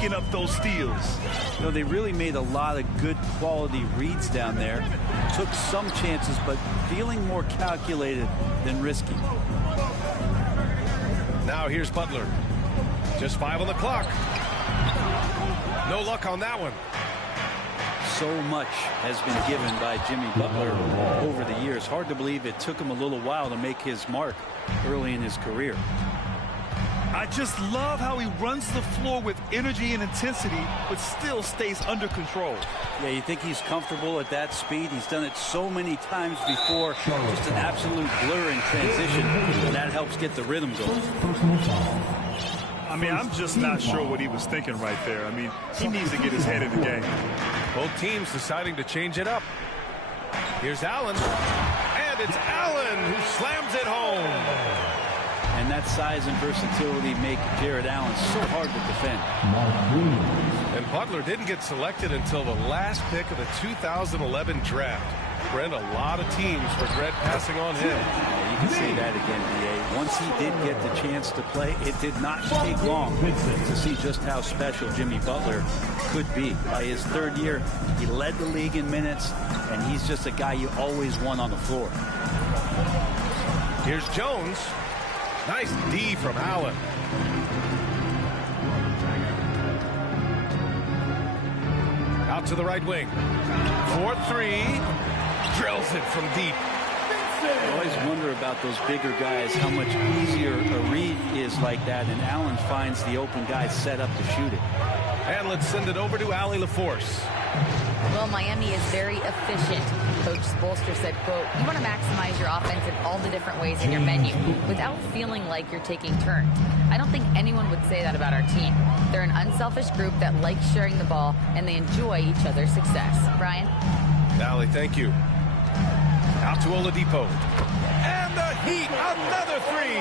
picking up those steals. You know, they really made a lot of good quality reads down there. Took some chances, but feeling more calculated than risky. Now here's Butler. Just 5 on the clock. No luck on that one. So much has been given by Jimmy Butler over the years. Hard to believe it took him a little while to make his mark early in his career. I just love how he runs the floor with energy and intensity, but still stays under control. Yeah, you think he's comfortable at that speed? He's done it so many times before. Just an absolute blur in transition, and that helps get the rhythm going. I mean, I'm just not sure what he was thinking right there. I mean, he needs to get his head in the game. Both teams deciding to change it up. Here's Allen. And it's Allen who slams it home. And that size and versatility make Jared Allen so hard to defend. And Butler didn't get selected until the last pick of the 2011 draft. Brent, a lot of teams regret passing on him. You can say that again, B.A. Once he did get the chance to play, it did not take long to see just how special Jimmy Butler could be. By his third year, he led the league in minutes, and he's just a guy you always want on the floor. Here's Jones. Nice D from Allen. Out to the right wing. 4-3. Drills it from deep. I always wonder about those bigger guys, how much easier a read is like that, and Allen finds the open guy set up to shoot it. And let's send it over to Allie LaForce. Well, Miami is very efficient. Coach Spoelstra said, quote, you want to maximize your offense in all the different ways in your menu without feeling like you're taking turns. I don't think anyone would say that about our team. They're an unselfish group that likes sharing the ball, and they enjoy each other's success. Brian? Allie, thank you. Out to Oladipo. And the Heat, another three.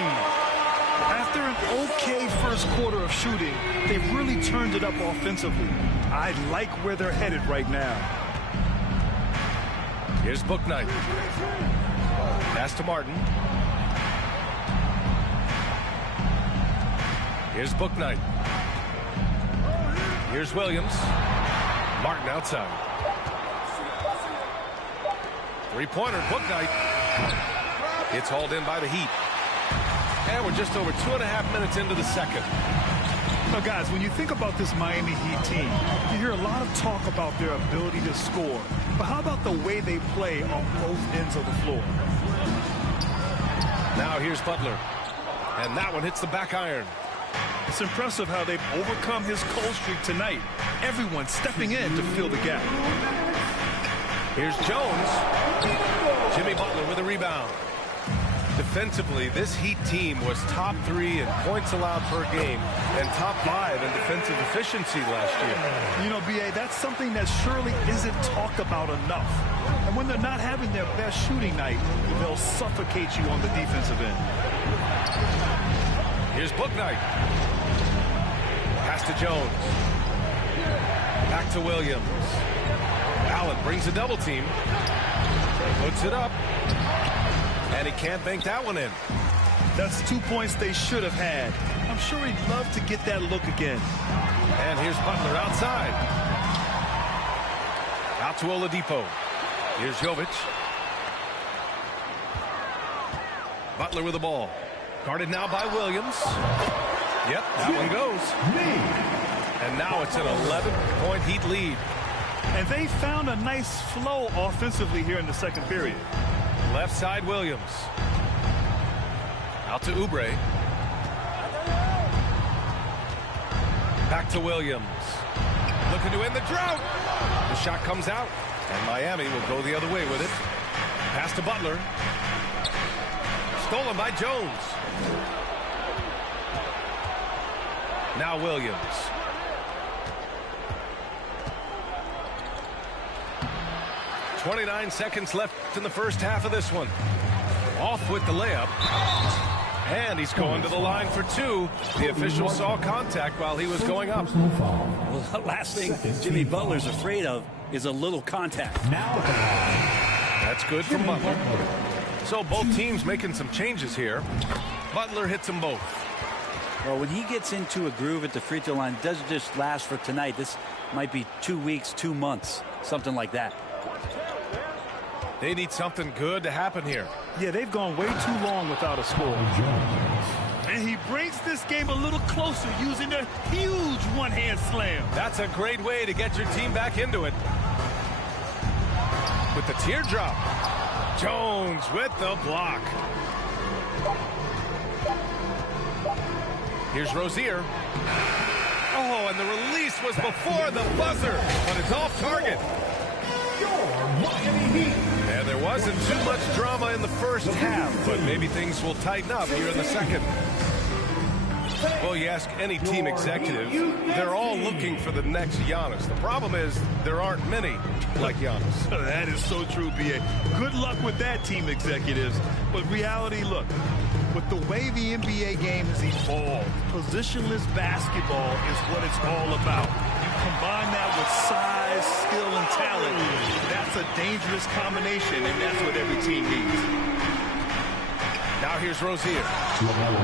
After an okay first quarter of shooting, they've really turned it up offensively. I like where they're headed right now. Here's Bouknight. Pass to Martin. Here's Bouknight. Here's Williams. Martin outside. Three-pointer, Bouknight. It's hauled in by the Heat. And we're just over 2.5 minutes into the second. Now, guys, when you think about this Miami Heat team, you hear a lot of talk about their ability to score. But how about the way they play on both ends of the floor? Now here's Butler. And that one hits the back iron. It's impressive how they've overcome his cold streak tonight. Everyone stepping in to fill the gap. Here's Jones. Jimmy Butler with a rebound. Defensively, this Heat team was top 3 in points allowed per game and top 5 in defensive efficiency last year. You know, B.A., that's something that surely isn't talked about enough. And when they're not having their best shooting night, they'll suffocate you on the defensive end. Here's Bouknight. Pass to Jones. Back to Williams. Allen brings a double team. Puts it up. And he can't bank that one in. That's 2 points they should have had. I'm sure he'd love to get that look again. And here's Butler outside. Out to Oladipo. Here's Jovic. Butler with the ball. Guarded now by Williams. Yep, that one goes. And now it's an 11-point Heat lead. And they found a nice flow offensively here in the second period. Left side, Williams. Out to Oubre. Back to Williams. Looking to end the drought. The shot comes out, and Miami will go the other way with it. Pass to Butler. Stolen by Jones. Now Williams. .29 seconds left in the first half of this one. Off with the layup. And he's going to the line for 2. The official saw contact while he was going up. Well, the last thing Jimmy Butler's afraid of is a little contact. That's good from Butler. So both teams making some changes here. Butler hits them both. Well, when he gets into a groove at the free throw line, it doesn't just last for tonight. This might be 2 weeks, 2 months, something like that. They need something good to happen here. Yeah, they've gone way too long without a score. And he brings this game a little closer using a huge one-hand slam. That's a great way to get your team back into it. With the teardrop. Jones with the block. Here's Rozier. Oh, and the release was before the buzzer, but it's off target. And there wasn't too much drama in the first half, but maybe things will tighten up here in the second. Well, you ask any team executive, they're all looking for the next Giannis. The problem is there aren't many like Giannis. That is so true, B.A. Good luck with that, team executives. But reality, look, with the way the NBA game has evolved, positionless basketball is what it's all about. You combine that with size, skill, and talent. That's a dangerous combination, and that's what every team needs. Now here's Rozier.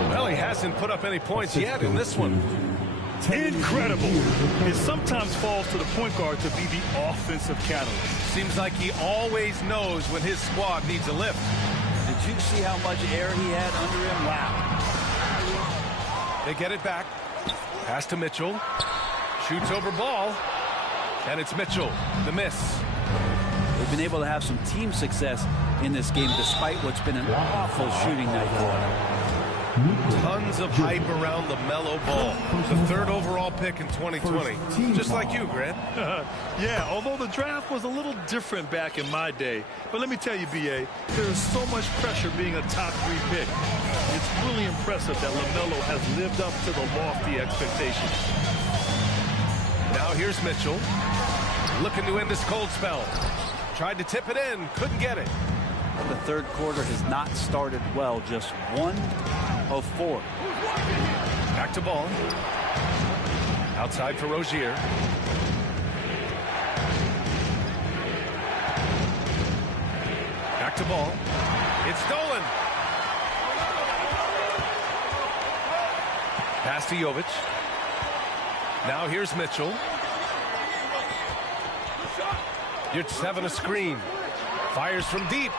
Well, he hasn't put up any points yet in this one. Incredible. It sometimes falls to the point guard to be the offensive catalyst. Seems like he always knows when his squad needs a lift. Did you see how much air he had under him? Wow. They get it back. Pass to Mitchell. Shoots over ball. And it's Mitchell. The miss. They've been able to have some team success in this game despite what's been an awful shooting night for them. Tons of hype around the Melo Ball, the 3rd overall pick in 2020. Just like you, Grant. Yeah, although the draft was a little different back in my day. But let me tell you, B.A., there is so much pressure being a top 3 pick. It's really impressive that LaMelo has lived up to the lofty expectations. Now here's Mitchell. Looking to end this cold spell. Tried to tip it in, couldn't get it. The third quarter has not started well, just 1 of 4. Back to ball. Outside for Rozier. Back to ball. It's stolen. Pass to Jovic. Now here's Mitchell. You're 7 a screen. Fires from deep.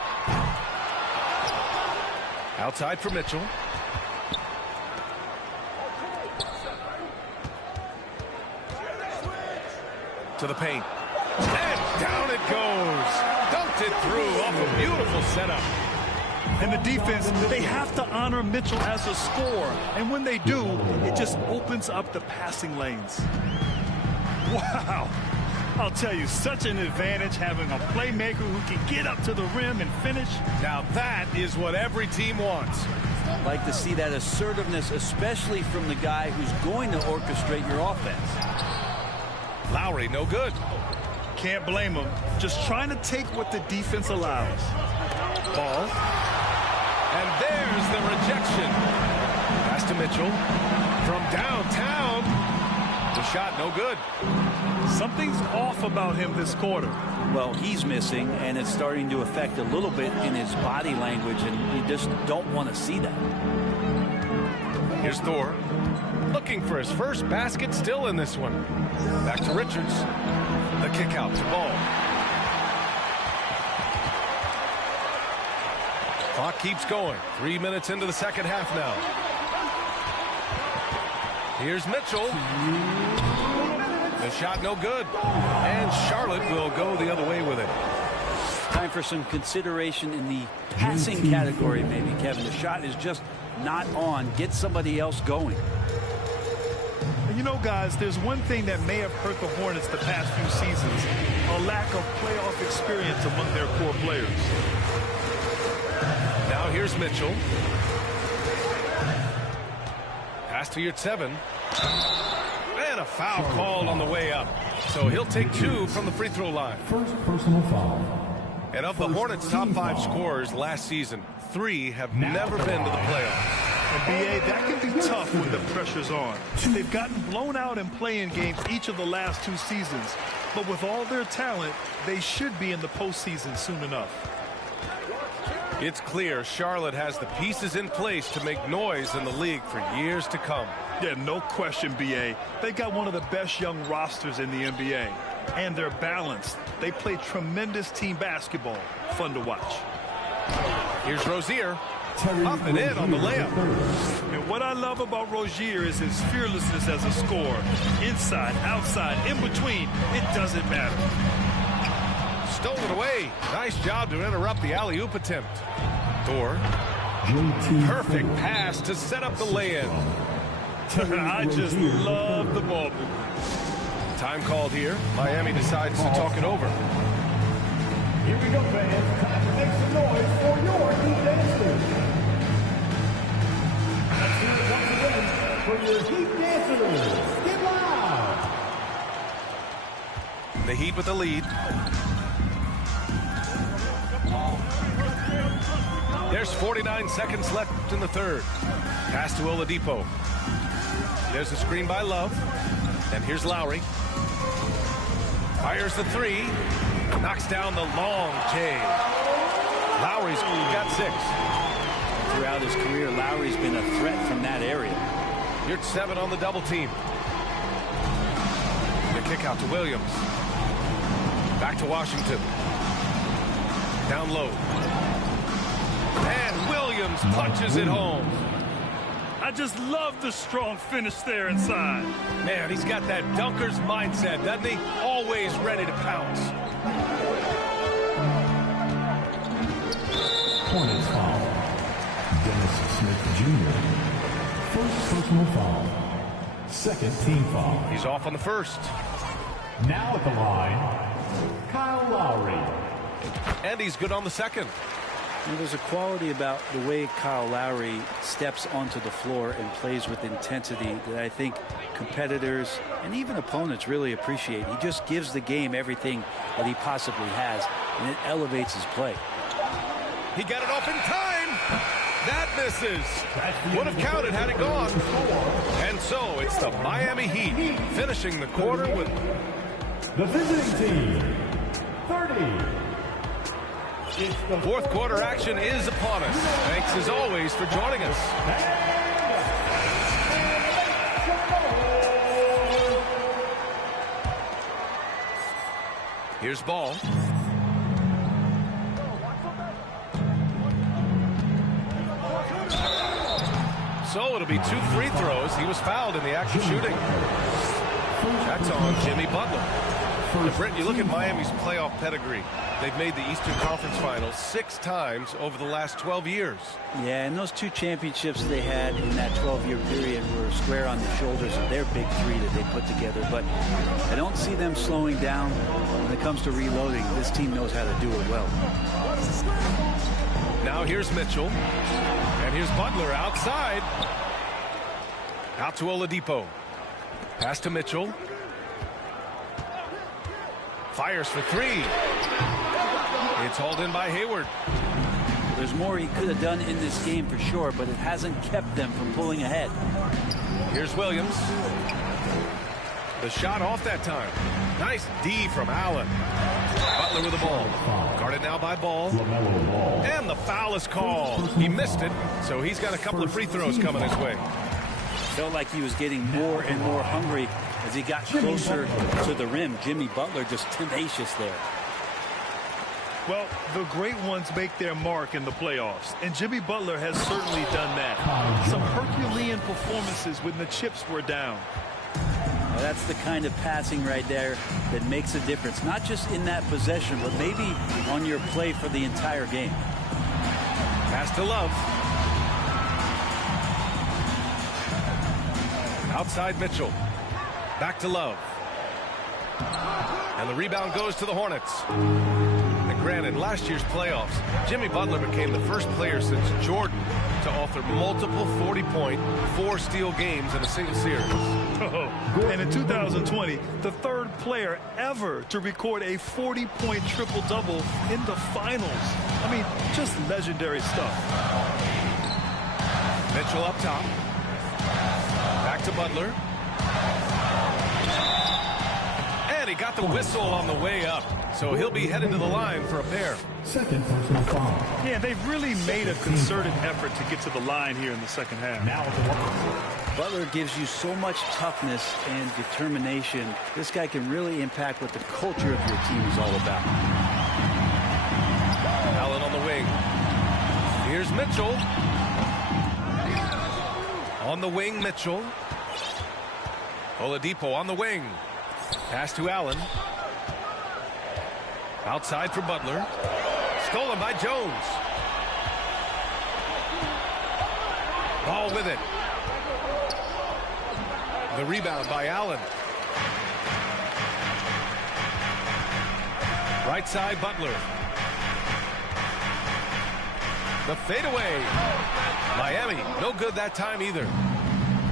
Outside for Mitchell. To the paint. And down it goes. Dunked it through off a beautiful setup. And the defense, they have to honor Mitchell as a scorer. And when they do, it just opens up the passing lanes. Wow. I'll tell you, such an advantage having a playmaker who can get up to the rim and finish. Now that is what every team wants. Like to see that assertiveness, especially from the guy who's going to orchestrate your offense. Lowry, no good. Can't blame him. Just trying to take what the defense allows. Ball. And there's the rejection. Pass to Mitchell. From downtown. The shot, no good. Something's off about him this quarter. Well, he's missing, and it's starting to affect a little bit in his body language, and you just don't want to see that. Here's Thor. Looking for his first basket still in this one. Back to Richards. The kick out to Ball. Clock keeps going. 3 minutes into the second half now. Here's Mitchell. The shot no good. And Charlotte will go the other way with it. Time for some consideration in the passing category, maybe, Kevin. The shot is just not on. Get somebody else going. And you know, guys, there's one thing that may have hurt the Hornets the past few seasons. A lack of playoff experience among their core players. Now here's Mitchell. Pass to Yurtseven. And a foul called on the way up. So he'll take 2 from the free throw line. First personal foul. And of the Hornets' top 5 scorers last season, 3 have never been to the playoffs. And B.A., that can be tough when the pressure's on. They've gotten blown out in play-in games each of the last 2 seasons. But with all their talent, they should be in the postseason soon enough. It's clear Charlotte has the pieces in place to make noise in the league for years to come. Yeah, no question, B.A. They got one of the best young rosters in the NBA. And they're balanced. They play tremendous team basketball. Fun to watch. Here's Rozier. Up and in on the layup. And what I love about Rozier is his fearlessness as a scorer. Inside, outside, in between, it doesn't matter. Stolen away. Nice job to interrupt the alley-oop attempt. Thor. Perfect pass to set up the lay-in. I just love the ball movement. Time called here. Miami decides to talk it over. Here we go, fans. Time to make some noise for your Heat dancers. Let's hear it once again for your Heat dancers. Get loud. The Heat with the lead. There's 49 seconds left in the third. Pass to Oladipo. There's a screen by Love. And here's Lowry. Fires the three. Knocks down the long J. Lowry's got 6. Throughout his career, Lowry's been a threat from that area. You're 7 on the double team. The kick out to Williams. Back to Washington. Down low. And Williams punches it home. I just love the strong finish there inside. Man, he's got that dunker's mindset, doesn't he? Always ready to pounce. Hornets foul. Dennis Smith Jr. First personal foul. Second team foul. He's off on the first. Now at the line, Kyle Lowry. And he's good on the second. There's a quality about the way Kyle Lowry steps onto the floor and plays with intensity that I think competitors and even opponents really appreciate. He just gives the game everything that he possibly has, and it elevates his play. He got it off in time. That misses. Would have counted had it gone. And so it's the Miami Heat finishing the quarter with the visiting team, 30. Fourth quarter action is upon us. Thanks as always for joining us. Here's Ball. So it'll be 2 free throws. He was fouled in the act of shooting. That's on Jimmy Butler. And Brent, you look at Miami's playoff pedigree. They've made the Eastern Conference Finals 6 times over the last 12 years. Yeah, and those 2 championships they had in that 12-year period were square on the shoulders of their big 3 that they put together. But I don't see them slowing down when it comes to reloading. This team knows how to do it well. Now here's Mitchell. And here's Butler outside. Out to Oladipo. Pass to Mitchell. Fires for 3. It's hauled in by Hayward. There's more he could have done in this game for sure, but it hasn't kept them from pulling ahead. Here's Williams. The shot off that time. Nice D from Allen. Butler with the ball. Guarded now by Ball. And the foul is called. He missed it, so he's got a couple of free throws coming his way. Felt like he was getting more and more hungry as he got closer to the rim. Jimmy Butler just tenacious there. Well, the great ones make their mark in the playoffs, and Jimmy Butler has certainly done that. Some Herculean performances when the chips were down. Well, that's the kind of passing right there that makes a difference, not just in that possession, but maybe on your play for the entire game. Pass to Love. Outside Mitchell. Back to Love. And the rebound goes to the Hornets. And granted, last year's playoffs, Jimmy Butler became the first player since Jordan to author multiple 40-point, 4-steal games in a single series. And in 2020, the 3rd player ever to record a 40-point triple-double in the finals. I mean, just legendary stuff. Mitchell up top. Back to Butler. And he got the whistle on the way up. So he'll be headed to the line for a pair. Second personal foul. Yeah, they've really made a concerted effort to get to the line here in the second half. Now at the line, Butler gives you so much toughness and determination. This guy can really impact what the culture of your team is all about. Allen on the wing. Here's Mitchell. On the wing, Mitchell. Oladipo on the wing. Pass to Allen. Outside for Butler. Stolen by Jones. Ball with it. The rebound by Allen. Right side, Butler. The fadeaway. Miami, no good that time either.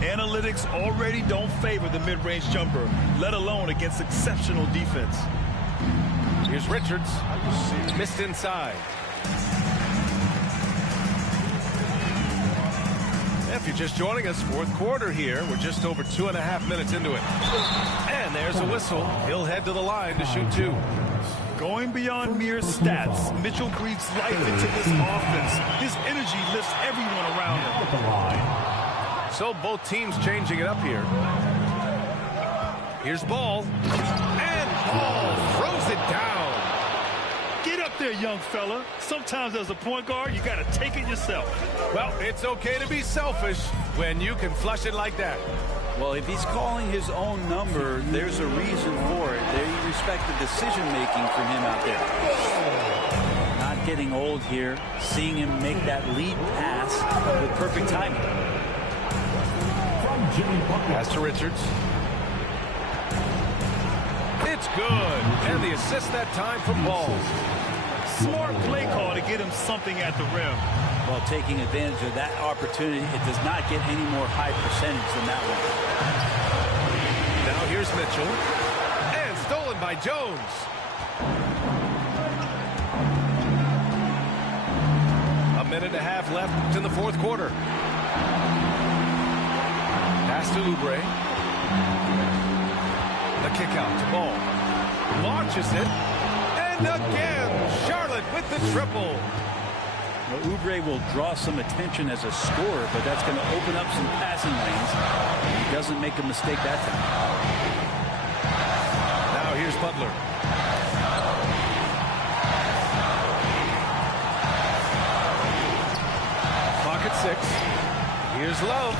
Analytics already don't favor the mid-range jumper, let alone against exceptional defense. Here's Richards. Missed inside. If you're just joining us, fourth quarter here. We're just over 2.5 minutes into it. And there's a whistle. He'll head to the line to shoot two. Going beyond mere stats, Mitchell breathes life into this offense. His energy lifts everyone around him. So both teams changing it up here. Here's Ball. And Ball throws it down. Get up there, young fella. Sometimes as a point guard, you got to take it yourself. Well, it's okay to be selfish when you can flush it like that. Well, if he's calling his own number, there's a reason for it. They respect the decision-making from him out there. Not getting old here. Seeing him make that lead pass with perfect timing. Pass to Richards. It's good. And the assist that time from Ball. Smart play call to get him something at the rim. Well, taking advantage of that opportunity, it does not get any more high percentage than that one. Now here's Mitchell. And stolen by Jones. A minute and a half left in the fourth quarter. Pass to Oubre. The kick out to Ball. Launches it. And again, Charlotte with the triple. Well, Oubre will draw some attention as a scorer, but that's going to open up some passing lanes. He doesn't make a mistake that time. Now here's Butler. Clock at 6. Here's Love.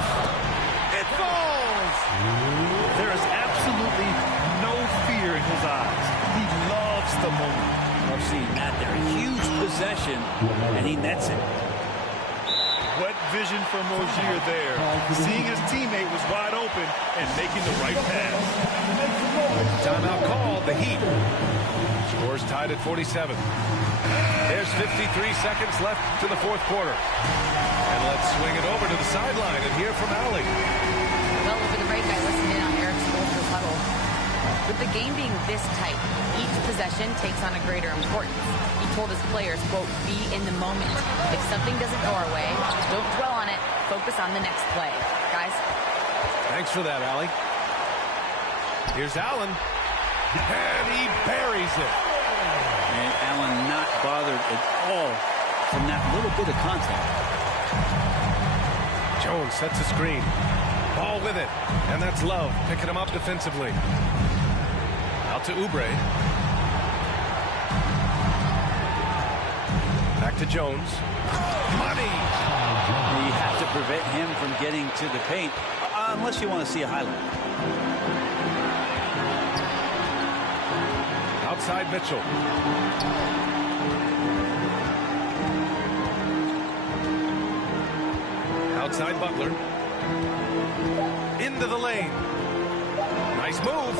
It falls. There is absolutely no fear in his eyes. He loves the moment. I've seen that there. A huge possession, and he nets it. What vision from Rozier there. Seeing his teammate was wide open and making the right pass. Timeout called. The Heat. Scores tied at 47. There's 53 seconds left to the fourth quarter. And let's swing it over to the sideline and hear from Allie. Well, over the break, I listened in on Eric Spoelstra's huddle. With the game being this tight, each possession takes on a greater importance. He told his players, quote, be in the moment. If something doesn't go our way, don't dwell on it. Focus on the next play. Guys? Thanks for that, Allie. Here's Allen. And he buries it. And Allen not bothered at all from that little bit of contact. Jones sets a screen. Ball with it. And that's Love picking him up defensively. Out to Oubre. Back to Jones. Money! You have to prevent him from getting to the paint, unless you want to see a highlight. Outside Mitchell. Outside Butler. Into the lane. Nice move.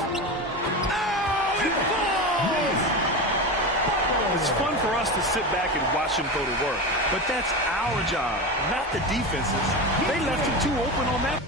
Oh, it falls! It's fun for us to sit back and watch him go to work. But that's our job, not the defense's. They left him too open on that.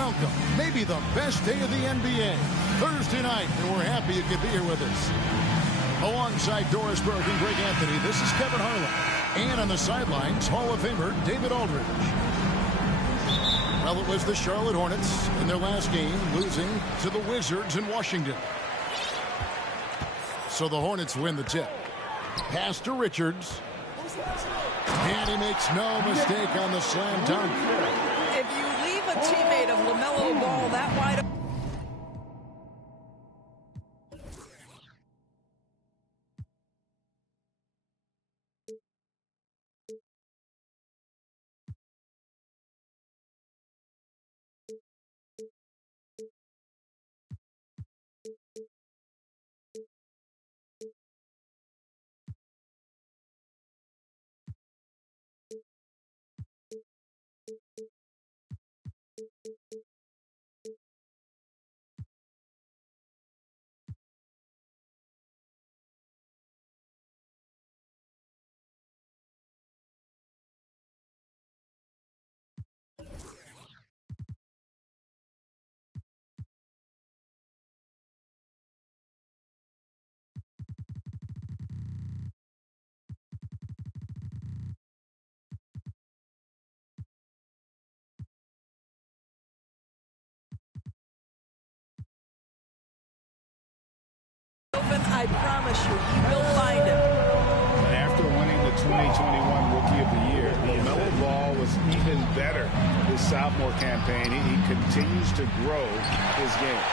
welcome maybe the best day of the NBA, Thursday night, and we're happy you could be here with us. Alongside Doris Burke and Greg Anthony, this is Kevin Harlan. And on the sidelines, Hall of Famer David Aldridge. Well, it was the Charlotte Hornets in their last game, losing to the Wizards in Washington. So the Hornets win the tip. Pass to Richards. And he makes no mistake on the slam dunk. If you leave a teammate of LaMelo Ball that wide open. I promise you, he will find him. After winning the 2021 Rookie of the Year, LaMelo Ball was even better his sophomore campaign. He continues to grow his game.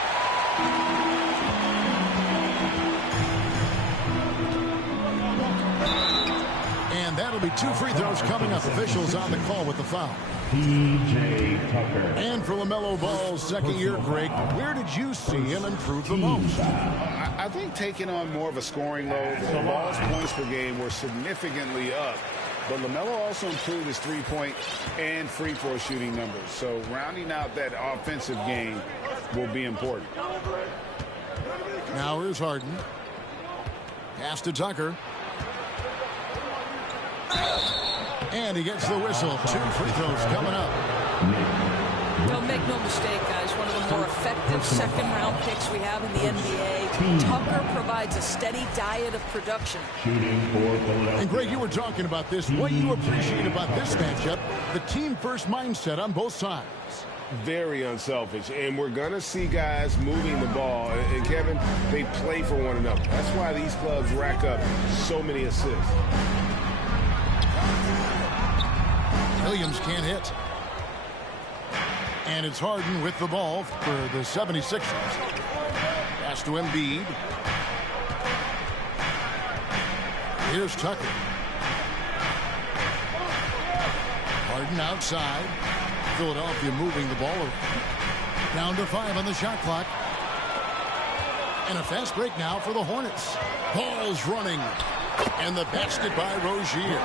And that'll be 2 free throws coming up. Officials on the call with the foul. P.J. Tucker. And for LaMelo Ball's second year, Greg, where did you see him improve the most? I think taking on more of a scoring load. Ball's points per game were significantly up. But LaMelo also improved his three-point and free throw shooting numbers. So rounding out that offensive game will be important. Now here's Harden. Pass to Tucker. And he gets the whistle. 2 free throws coming up. Don't make no mistake, guys. One of the more effective second-round picks we have in the NBA. Tucker provides a steady diet of production. And Greg, you were talking about this. What you appreciate about this matchup, the team-first mindset on both sides. Very unselfish, and we're going to see guys moving the ball. And Kevin, they play for one another. That's why these clubs rack up so many assists. Williams can't hit. And it's Harden with the ball for the 76ers. Pass to Embiid. Here's Tucker. Harden outside. Philadelphia moving the ball around. Down to 5 on the shot clock. And a fast break now for the Hornets. Ball's running. And the basket by Rozier.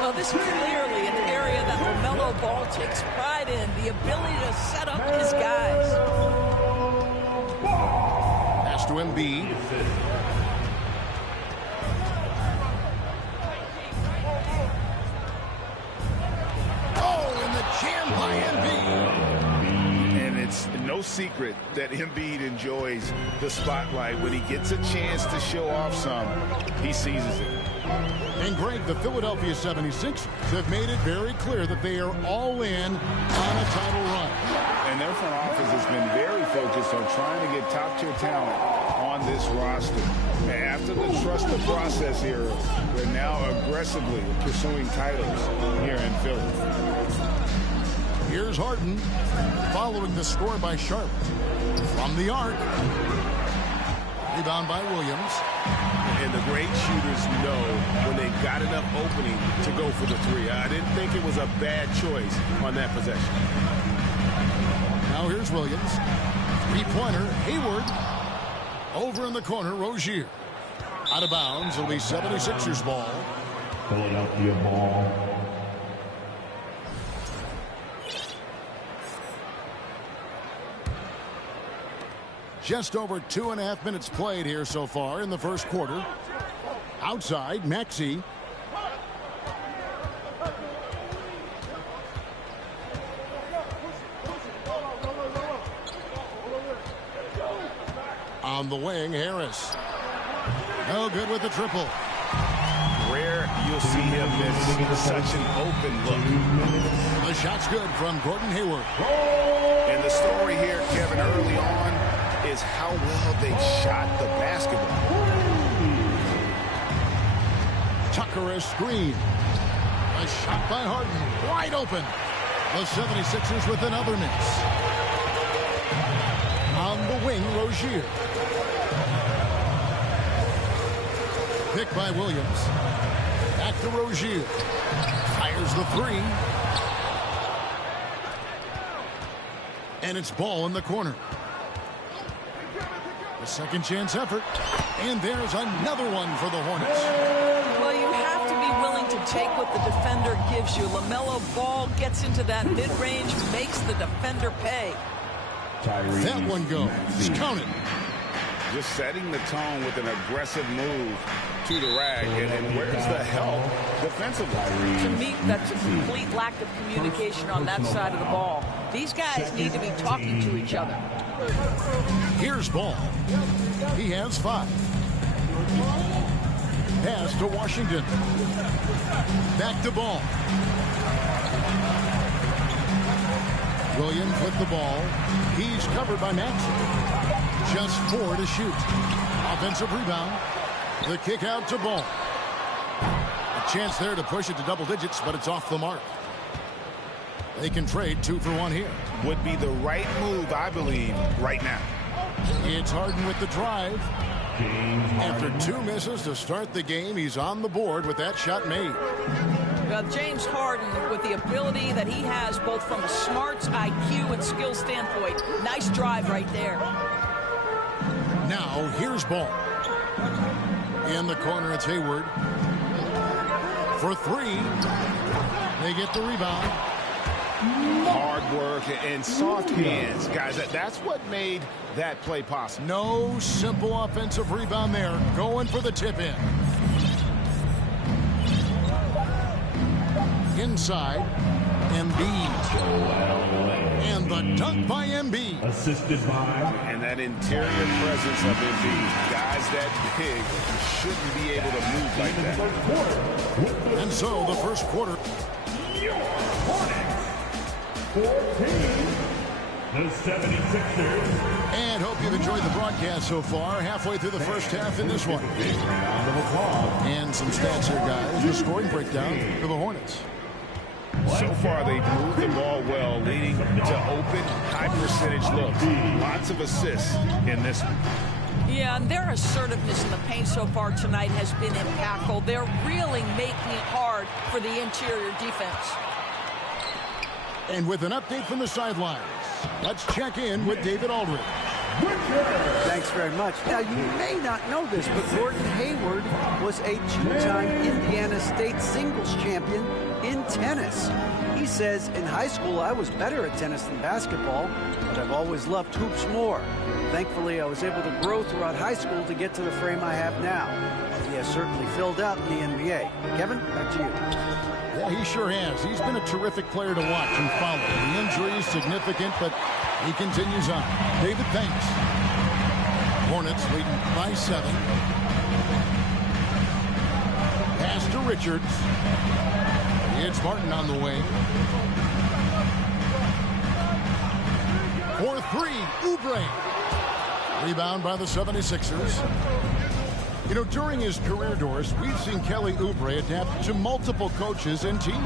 Well, this is clearly an area that LaMelo Ball takes pride in, the ability to set up his guys. Pass to Embiid. Oh, and the jam by Embiid. And it's no secret that Embiid enjoys the spotlight. When he gets a chance to show off some, he seizes it. And Greg, the Philadelphia 76ers have made it very clear that they are all in on a title run. And their front office has been very focused on trying to get top-tier talent on this roster. After the trust the process era, they're now aggressively pursuing titles here in Philly. Here's Harden following the score by Charlotte. From the arc. Rebound by Williams. And the great shooters know when they've got enough opening to go for the three. I didn't think it was a bad choice on that possession. Now here's Williams. Three-pointer, Hayward. Over in the corner, Rozier. Out of bounds, it'll be 76ers ball. Philadelphia ball. Just over 2.5 minutes played here so far in the first quarter. Outside, Maxey. On the wing, Harris. No good with the triple. Rare you'll see him miss such an open look. The shot's good from Gordon Hayward. And the story here, Kevin, early on is how well they shot the basketball. Tucker a screen. A shot by Harden. Wide open. The 76ers with another miss. On the wing, Rozier. Pick by Williams. Back to Rozier. Fires the three. And it's ball in the corner. The second chance effort. And there's another one for the Hornets. Well, you have to be willing to take what the defender gives you. LaMelo Ball gets into that mid-range, makes the defender pay. That one goes. Count it. Just setting the tone with an aggressive move to the rack. And where's the help defensively? To me, that's a complete lack of communication on that side of the ball. These guys need to be talking to each other. Here's Ball. He has 5. Pass to Washington. Back to Ball. Williams with the ball. He's covered by Maxey. Just 4 to shoot. Offensive rebound. The kick out to Ball. A chance there to push it to double digits, but it's off the mark. They can trade 2 for 1 here. Would be the right move, I believe, right now. It's Harden with the drive. After 2 misses to start the game, he's on the board with that shot made. Well, James Harden, with the ability that he has both from a smarts, IQ, and skill standpoint, nice drive right there. Now, here's Ball. In the corner, it's Hayward. For 3. They get the rebound. Hard work and soft hands, guys. That's what made that play possible. No simple offensive rebound there. Going for the tip-in. Inside, Embiid. And the dunk by Embiid. Assisted by. And that interior presence of Embiid. Guys that big shouldn't be able to move like that. And so the first quarter. Hornets 14. The 76ers. And hope you've enjoyed the broadcast so far. Halfway through the first half in this one. And some stats here, guys. The scoring breakdown for the Hornets. So far, they've moved the ball well, leading to open, high-percentage looks. Lots of assists in this one. Yeah, and their assertiveness in the paint so far tonight has been impactful. They're really making it hard for the interior defense. And with an update from the sidelines, let's check in with David Aldridge. Thanks very much. Now, you may not know this, but Gordon Hayward was a 2-time Indiana State singles champion in tennis. He says, in high school, I was better at tennis than basketball, but I've always loved hoops more. Thankfully, I was able to grow throughout high school to get to the frame I have now. He has certainly filled out in the NBA. Kevin, back to you. Yeah, he sure has. He's been a terrific player to watch and follow. The injury is significant, but he continues on. David, thanks. Hornets leading by 7. Pass to Richards. It's Martin on the wing. For 3, Oubre. Rebound by the 76ers. You know, during his career, Doris, we've seen Kelly Oubre adapt to multiple coaches and teams.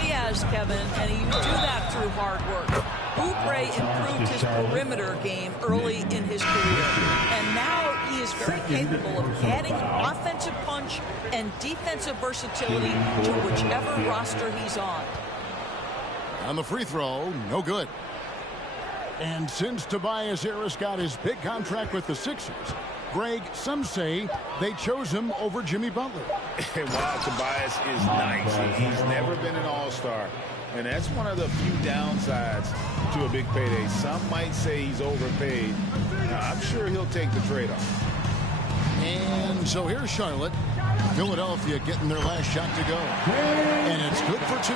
He has, Kevin, and he do that through hard work. Oubre improved his perimeter game early in his career, and now he is very capable of adding offensive punch and defensive versatility to whichever roster he's on. On the free throw, no good. And since Tobias Harris got his big contract with the Sixers, Greg, some say they chose him over Jimmy Butler. Wow, Tobias is nice. He's never been an all-star. And that's one of the few downsides to a big payday. Some might say he's overpaid. Now, I'm sure he'll take the trade-off. And so here's Charlotte. Philadelphia getting their last shot to go. And it's good for 2.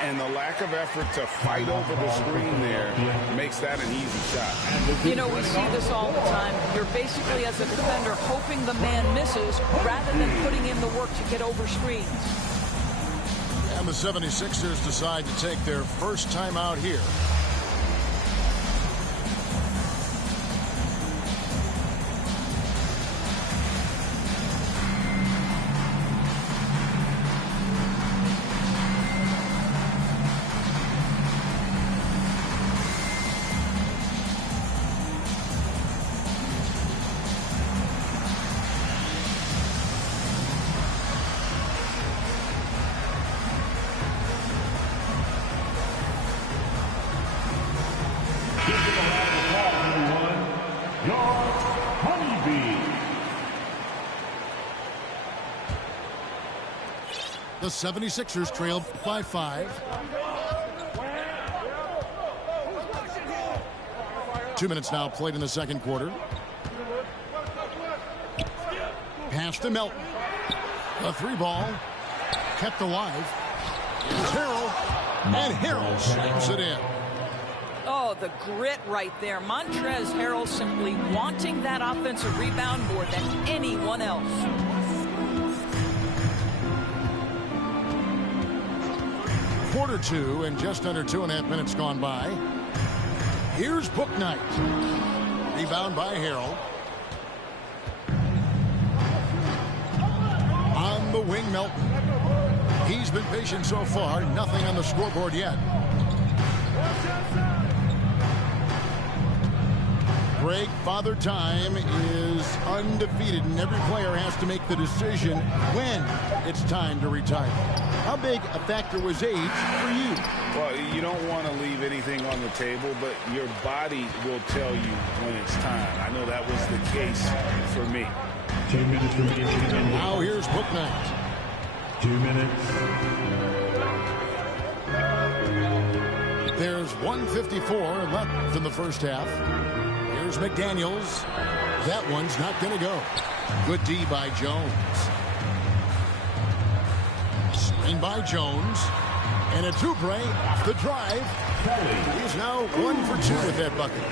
And the lack of effort to fight over the screen there makes that an easy shot. You know, we see this all the time. You're basically, as a defender, hoping the man misses rather than putting in the work to get over screens. And the 76ers decide to take their first time out here. The 76ers trail by 5. 2 minutes now played in the second quarter. Pass to Melton. The 3 ball kept alive. Here's Harrell. And Harrell slams it in. Oh, the grit right there. Montrezl Harrell simply wanting that offensive rebound more than anyone else. Quarter 2 and just under 2.5 minutes gone by. Here's Bouknight. Rebound by Harrell. On the wing, Melton. He's been patient so far. Nothing on the scoreboard yet. Greg, Father Time is undefeated, and every player has to make the decision when it's time to retire. How big a factor was age for you? Well, you don't want to leave anything on the table, but your body will tell you when it's time. I know that was the case for me. 2 minutes remaining. Now here's Bouknight. 2 minutes. There's 1:54 left in the first half. Here's McDaniels. That one's not going to go. Good D by Jones. Screen by Jones. And a Oubre off the drive. He's now 1 for 2 with that bucket.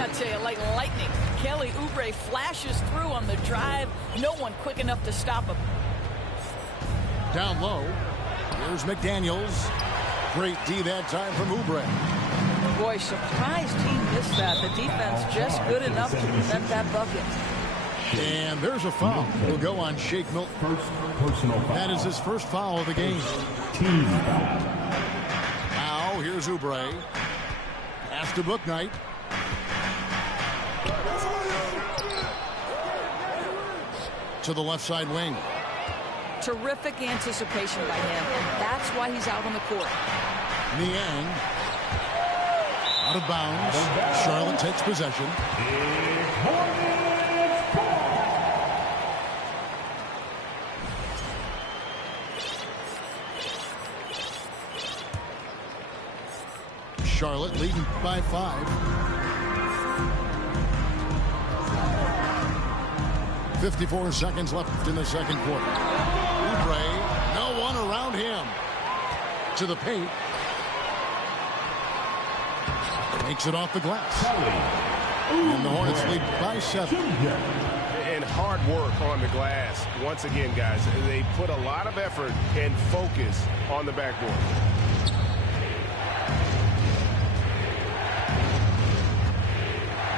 I tell you, like lightning, Kelly Oubre flashes through on the drive. No one quick enough to stop him. Down low. Here's McDaniels. Great D that time from Oubre. Boy, surprised he missed that. The defense just good enough to prevent that bucket. And there's a foul. Will go on Shake Milton. First personal foul. That is his first foul of the game. Team foul. Now here's Oubre. Pass to Bouknight. To the left side wing. Terrific anticipation by him, and that's why he's out on the court. Niang. Out of bounds. Charlotte takes possession. Charlotte leading by 5. 54 seconds left in the second quarter. Oubre, no one around him. To the paint. Makes it off the glass. And the Hornets lead by 7. And hard work on the glass. Once again, guys, they put a lot of effort and focus on the backboard.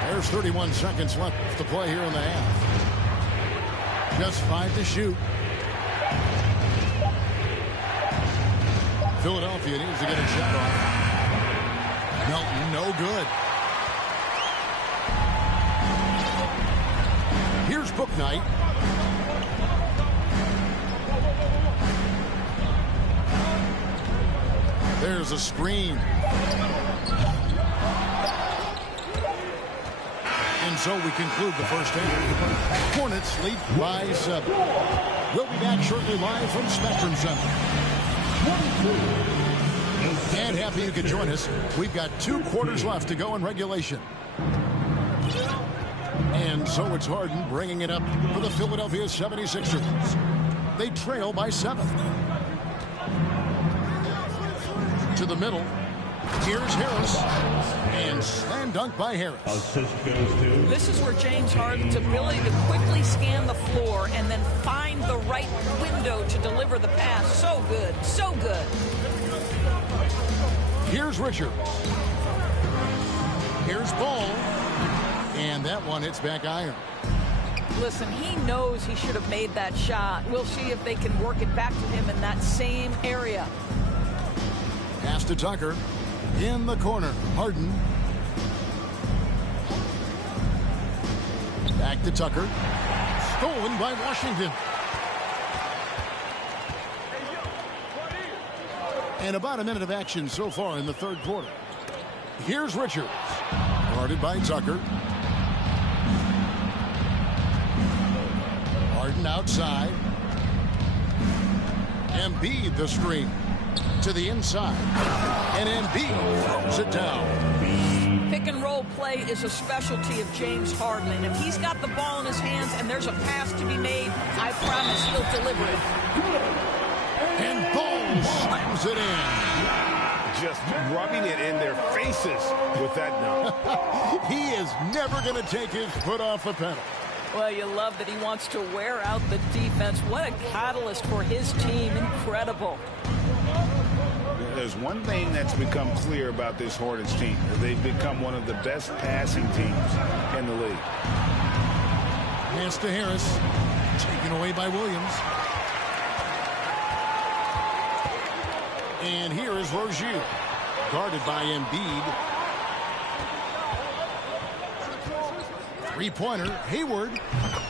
There's 31 seconds left to play here in the half. Just 5 to shoot. Philadelphia needs to get a shot off. Melton, no good. Here's Bouknight. There's a screen. And so we conclude the first half. Hornets lead by 7. We'll be back shortly live from Spectrum Center. And happy you could join us. We've got 2 quarters left to go in regulation. And so it's Harden bringing it up for the Philadelphia 76ers. They trail by 7. to the middle. Here's Harris. And slam dunk by Harris. This is where James Harden's ability to quickly scan the floor and then find the right window to deliver the pass. So good. So good. Here's Richards. Here's Ball. And that one hits back iron. Listen, he knows he should have made that shot. We'll see if they can work it back to him in that same area. Pass to Tucker. In the corner, Harden. Back to Tucker. Stolen by Washington. And about a minute of action so far in the third quarter. Here's Richards. Guarded by Tucker. Harden outside. Embiid the screen. To the inside. And Embiid throws it down. Pick and roll play is a specialty of James Harden. And if he's got the ball in his hands and there's a pass to be made, I promise he'll deliver it. And Ball slams it in. Just rubbing it in their faces with that dunk. He is never going to take his foot off the pedal. Well, you love that he wants to wear out the defense. What a catalyst for his team. Incredible. There's one thing that's become clear about this Hornets team. They've become one of the best passing teams in the league. Pass to Harris. Taken away by Williams. And here is Rozier. Guarded by Embiid. Three-pointer. Hayward.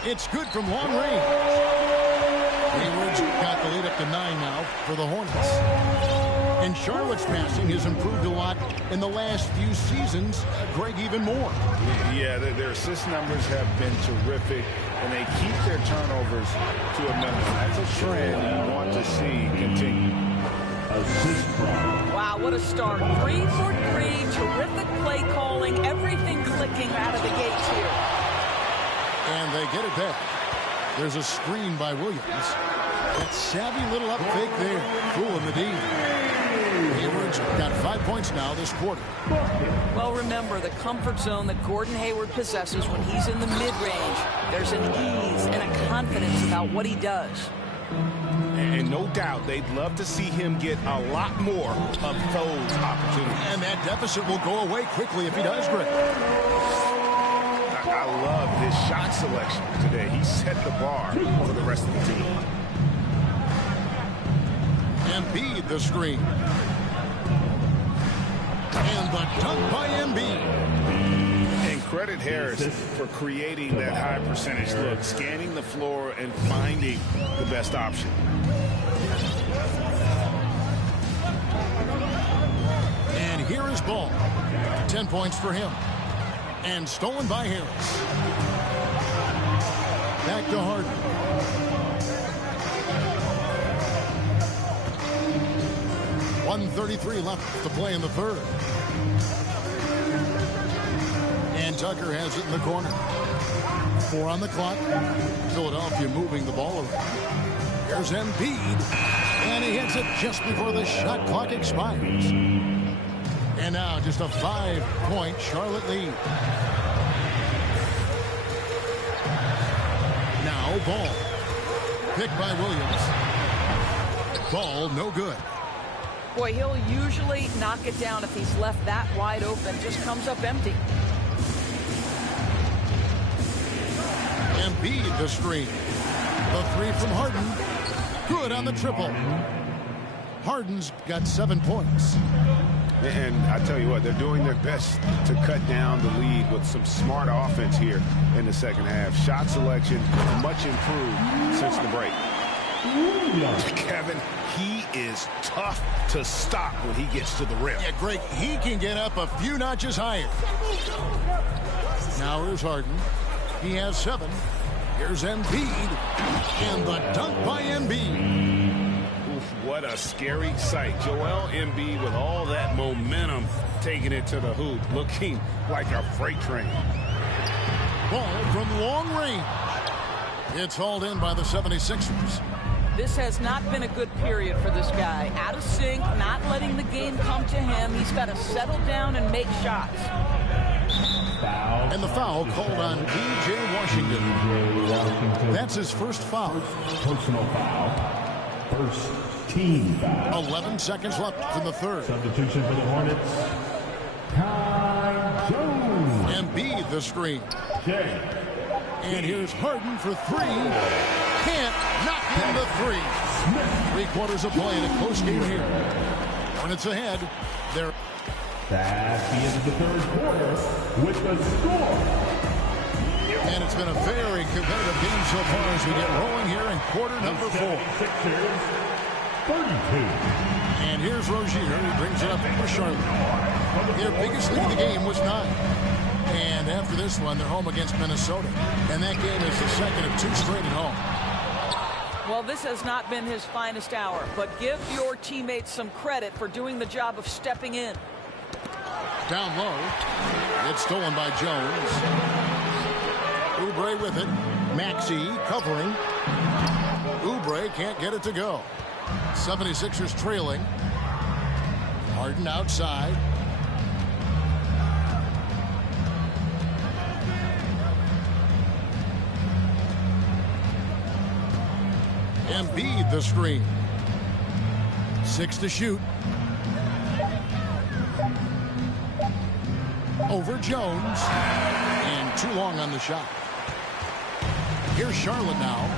It's good from long range. Hayward's got the lead up to 9 now for the Hornets. And Charlotte's passing has improved a lot in the last few seasons. Greg, even more. Yeah, their assist numbers have been terrific, and they keep their turnovers to a minimum. That's a trend you want to see continue. Wow, what a start. 3 for 3, terrific play calling, everything clicking out of the gates here. And they get it back. There's a screen by Williams. That savvy little up fake there, fooling the D. Hayward's got 5 points now this quarter. Well, remember, the comfort zone that Gordon Hayward possesses when he's in the mid-range, there's an ease and a confidence about what he does. And no doubt they'd love to see him get a lot more of those opportunities. And that deficit will go away quickly if he does, Greg. I love his shot selection today. He set the bar for the rest of the team. Embiid the screen. And the dunk by Embiid. And credit Harris for creating that high percentage look, scanning the floor and finding the best option. And here is Ball. 10 points for him. And stolen by Harris. Back to Harden. .133 left to play in the third. And Tucker has it in the corner. 4 on the clock. Philadelphia moving the ball around. Here's Embiid. And he hits it just before the shot clock expires. And now just a 5-point Charlotte lead. Now Ball. Picked by Williams. Ball no good. Boy, he'll usually knock it down if he's left that wide open. Just comes up empty. Embiid the screen. The 3 from Harden. Good on the triple. Harden's got 7 points. And I tell you what, they're doing their best to cut down the lead with some smart offense here in the second half. Shot selection much improved since the break. Kevin, he is tough to stop when he gets to the rim. Yeah, Greg, he can get up a few notches higher. Now here's Harden. He has 7. Here's Embiid. And the dunk by Embiid. Oof, what a scary sight. Joel Embiid with all that momentum taking it to the hoop, looking like a freight train. Ball from long range. It's hauled in by the 76ers. This has not been a good period for this guy. Out of sync, not letting the game come to him. He's got to settle down and make shots. And the foul called on P.J. Washington. That's his first foul. Personal foul. First team foul. 11 seconds left in the third. Substitution for the Hornets. Ty Jones. Embiid the screen. Jay. And here's Harden for three. Can't knock in the three. 3/4 of play in a close game here. Hornets ahead. They're That's the end of the third quarter with the score. And it's been a very competitive game so far as we get rolling here in quarter number 4. Sixers, 32. And here's Rozier. He brings it up for Charlotte. Their biggest lead of the game was 9. And after this one, they're home against Minnesota. And that game is the second of 2 straight at home. Well, this has not been his finest hour, but give your teammates some credit for doing the job of stepping in. Down low. It's stolen by Jones. Oubre with it. Maxey covering. Oubre can't get it to go. 76ers trailing. Harden outside. Embiid the screen. 6 to shoot. Over Jones. And too long on the shot. Here's Charlotte now.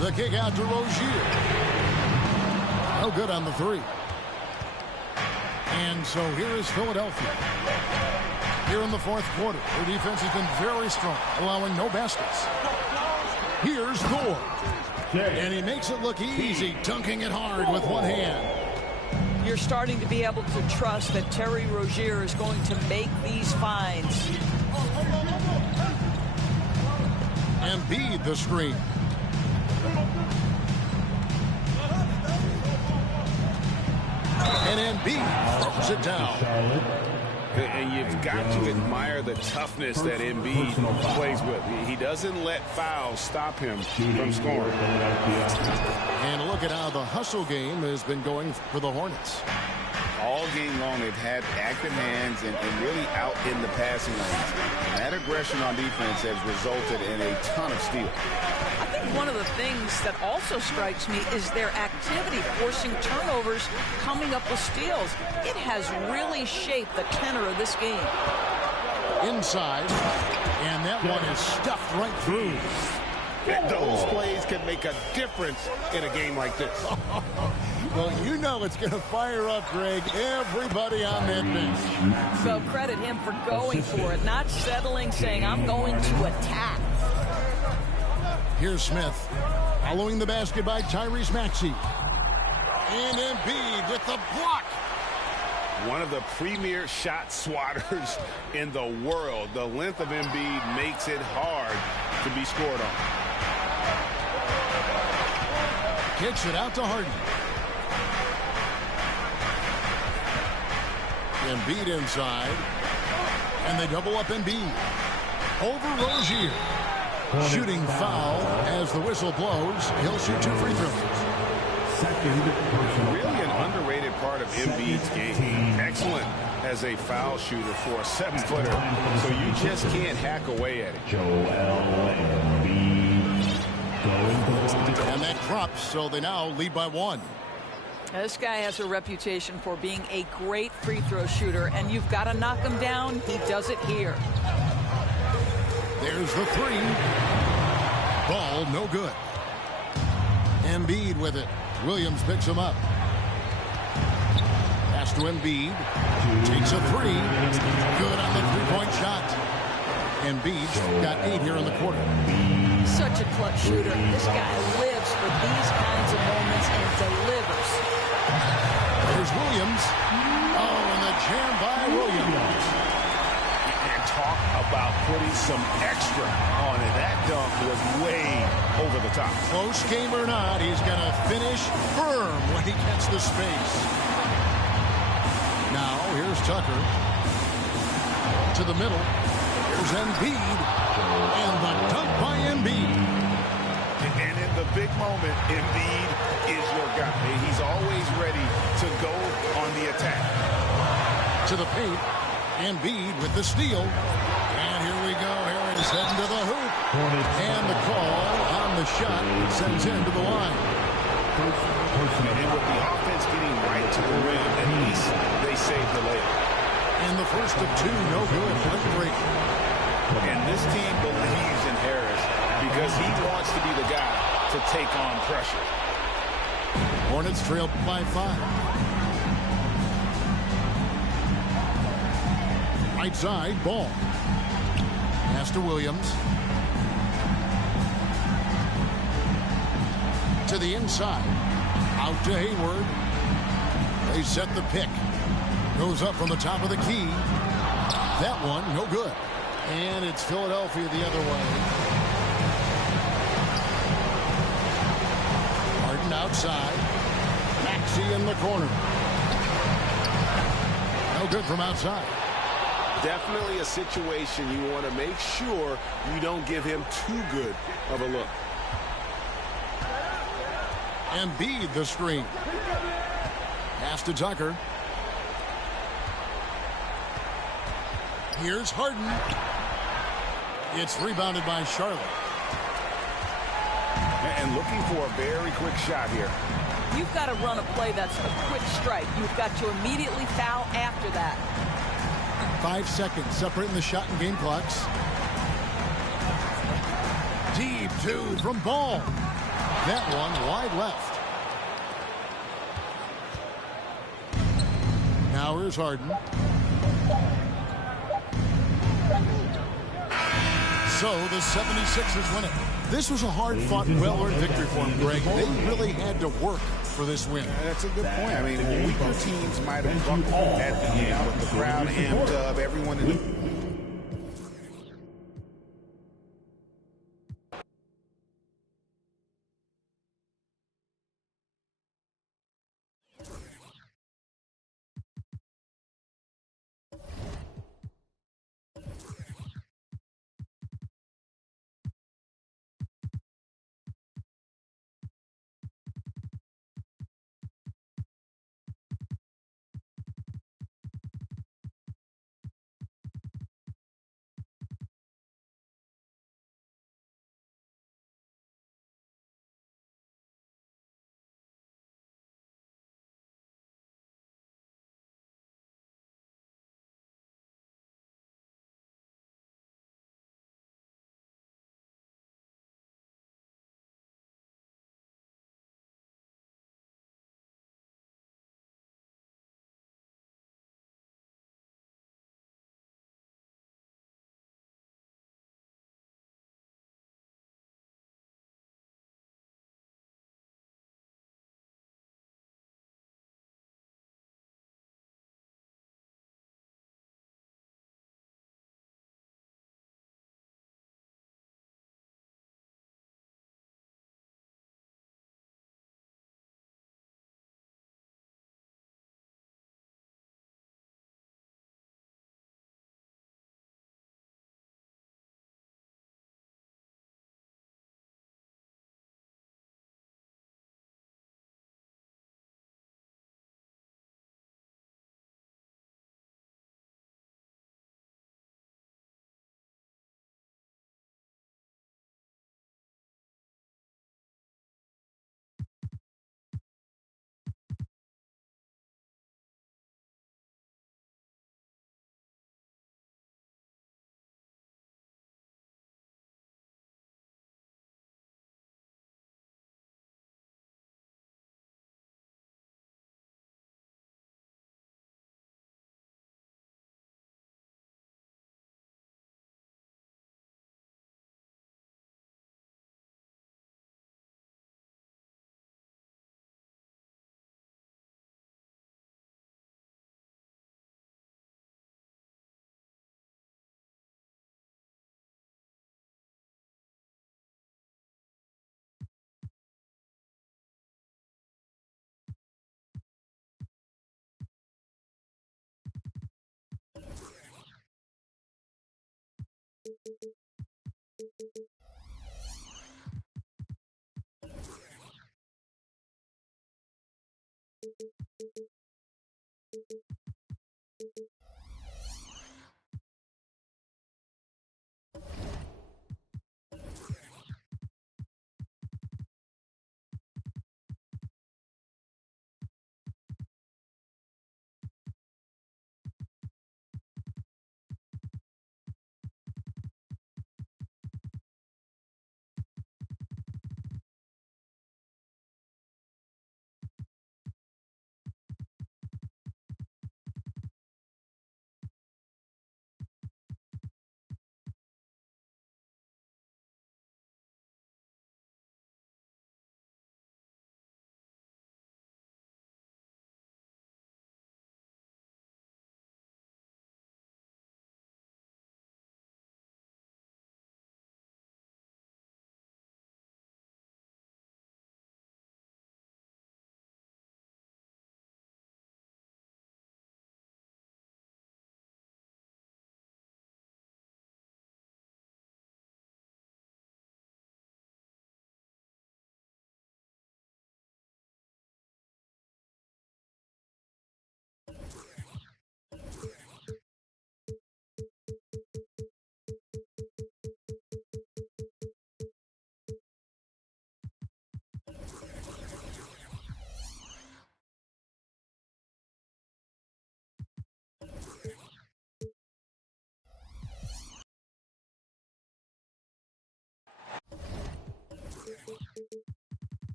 The kick out to Rozier. No good on the 3. And so here is Philadelphia. Here in the fourth quarter, their defense has been very strong, allowing no baskets. Here's Gore. And he makes it look easy, dunking it hard with one hand. You're starting to be able to trust that Terry Rozier is going to make these finds. Embiid the screen. And Embiid throws it down. And you've got to admire the toughness that Embiid plays with. He doesn't let fouls stop him from scoring. And look at how the hustle game has been going for the Hornets. All game long, they've had active hands and really out in the passing lanes. And that aggression on defense has resulted in a ton of steals. I think one of the things that also strikes me is their activity, forcing turnovers, coming up with steals. It has really shaped the tenor of this game. Inside, and that one is stuffed right through. Those plays can make a difference in a game like this. Well, you know it's going to fire up, Greg, everybody on that bench. So credit him for going for it, not settling, saying, I'm going to attack. Here's Smith, following the basket by Tyrese Maxey. And Embiid with the block. One of the premier shot swatters in the world. The length of Embiid makes it hard to be scored on. Kicks it out to Harden. Embiid inside. And they double up Embiid. Over Rozier. Shooting foul as the whistle blows. He'll shoot 2 free throws. Really an underrated part of Embiid's game. Excellent as a foul shooter for a 7-footer. So you just can't hack away at it. And that drops, so they now lead by 1. Now, this guy has a reputation for being a great free throw shooter, and you've got to knock him down. He does it here. There's the 3. Ball no good. Embiid with it. Williams picks him up. Pass to Embiid. Takes a 3. Good on the 3-point shot. Embiid's got 8 here in the quarter. Such a clutch shooter. This guy lives for these kinds of moments and delivers. There's Williams. Oh, and the jam by Williams. And talk about putting some extra on it. That dunk was way over the top. Close game or not, he's going to finish firm when he gets the space. Now, here's Tucker. To the middle. Here's Embiid. And the dunk by Embiid. And in the big moment, Embiid is your guy. He's always ready to go on the attack. To the paint. Embiid with the steal. And here we go. Harris heading to the hoop. And the call on the shot sends him to the line. And with the offense getting right to the rim, at least they saved the layup. And the first of two, no good. Break. And this team believes in Harris because he wants to be the guy to take on pressure. Hornets trail by 5. Right side, Ball. Pass to Williams. To the inside. Out to Hayward. They set the pick. Goes up from the top of the key. That one, no good. And it's Philadelphia the other way. Harden outside. Maxey in the corner. No good from outside. Definitely a situation you want to make sure you don't give him too good of a look. Embiid the screen. Pass to Tucker. Here's Harden. It's rebounded by Charlotte. And looking for a very quick shot here. You've got to run a play that's a quick strike. You've got to immediately foul after that. 5 seconds separating the shot and game clocks. Deep two from Ball. That one wide left. Now here's Harden. So the 76ers win it. This was a hard-fought, well-earned victory for them, Greg. They really had to work for this win. That's a good point. I mean, weaker teams might have buckled at the end, but the crowd amped up. Everyone in the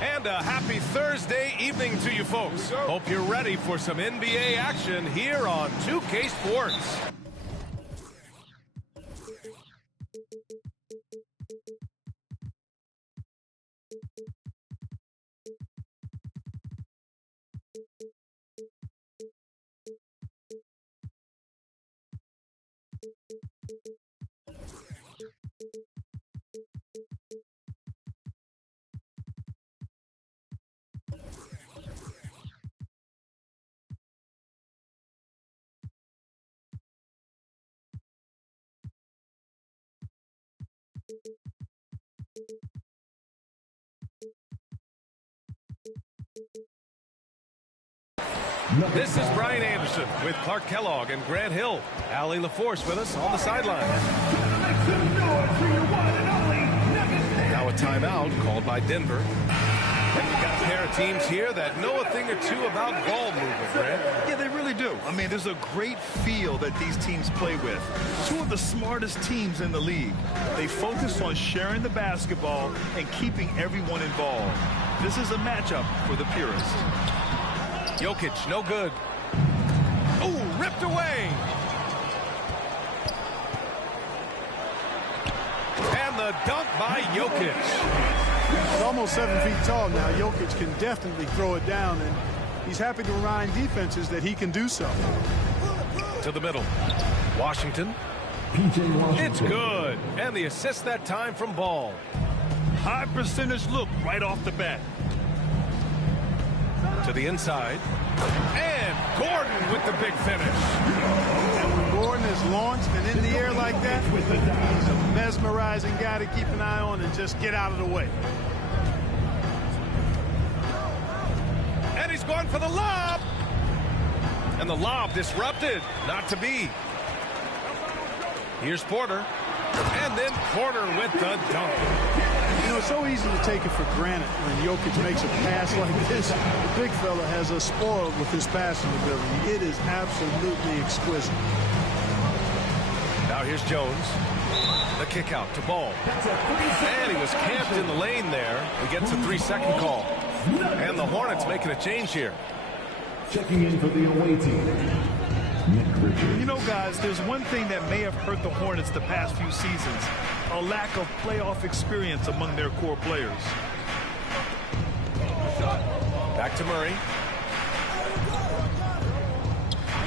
And a happy Thursday evening to you folks. Hope you're ready for some NBA action here on 2K Sports. This is Brian Anderson with Clark Kellogg and Grant Hill. Allie LaForce with us on the sideline. Now a timeout called by Denver. And we've got a pair of teams here that know a thing or two about ball movement, Grant. Yeah, they really do. I mean, there's a great feel that these teams play with. Two of the smartest teams in the league. They focus on sharing the basketball and keeping everyone involved. This is a matchup for the purists. Jokic, no good. Oh, ripped away. And the dunk by Jokic. He's almost 7 feet tall now. Jokic can definitely throw it down, and he's happy to remind defenses that he can do so. To the middle. Washington. It's good. And the assist that time from Ball. High percentage look right off the bat. To the inside. And Gordon with the big finish. And when Gordon is launched and in the air like that, he's a mesmerizing guy to keep an eye on and just get out of the way. And he's going for the lob. And the lob disrupted. Not to be. Here's Porter. And then Porter with the dunk. You know, it's so easy to take it for granted when Jokic makes a pass like this. The big fella has us spoiled with his passing ability. It is absolutely exquisite. Now here's Jones. The kick out to Ball. And he was camped in the lane there. He gets a 3-second call. And the Hornets making a change here. Checking in for the away team. You know, guys, there's one thing that may have hurt the Hornets the past few seasons, a lack of playoff experience among their core players. Back to Murray.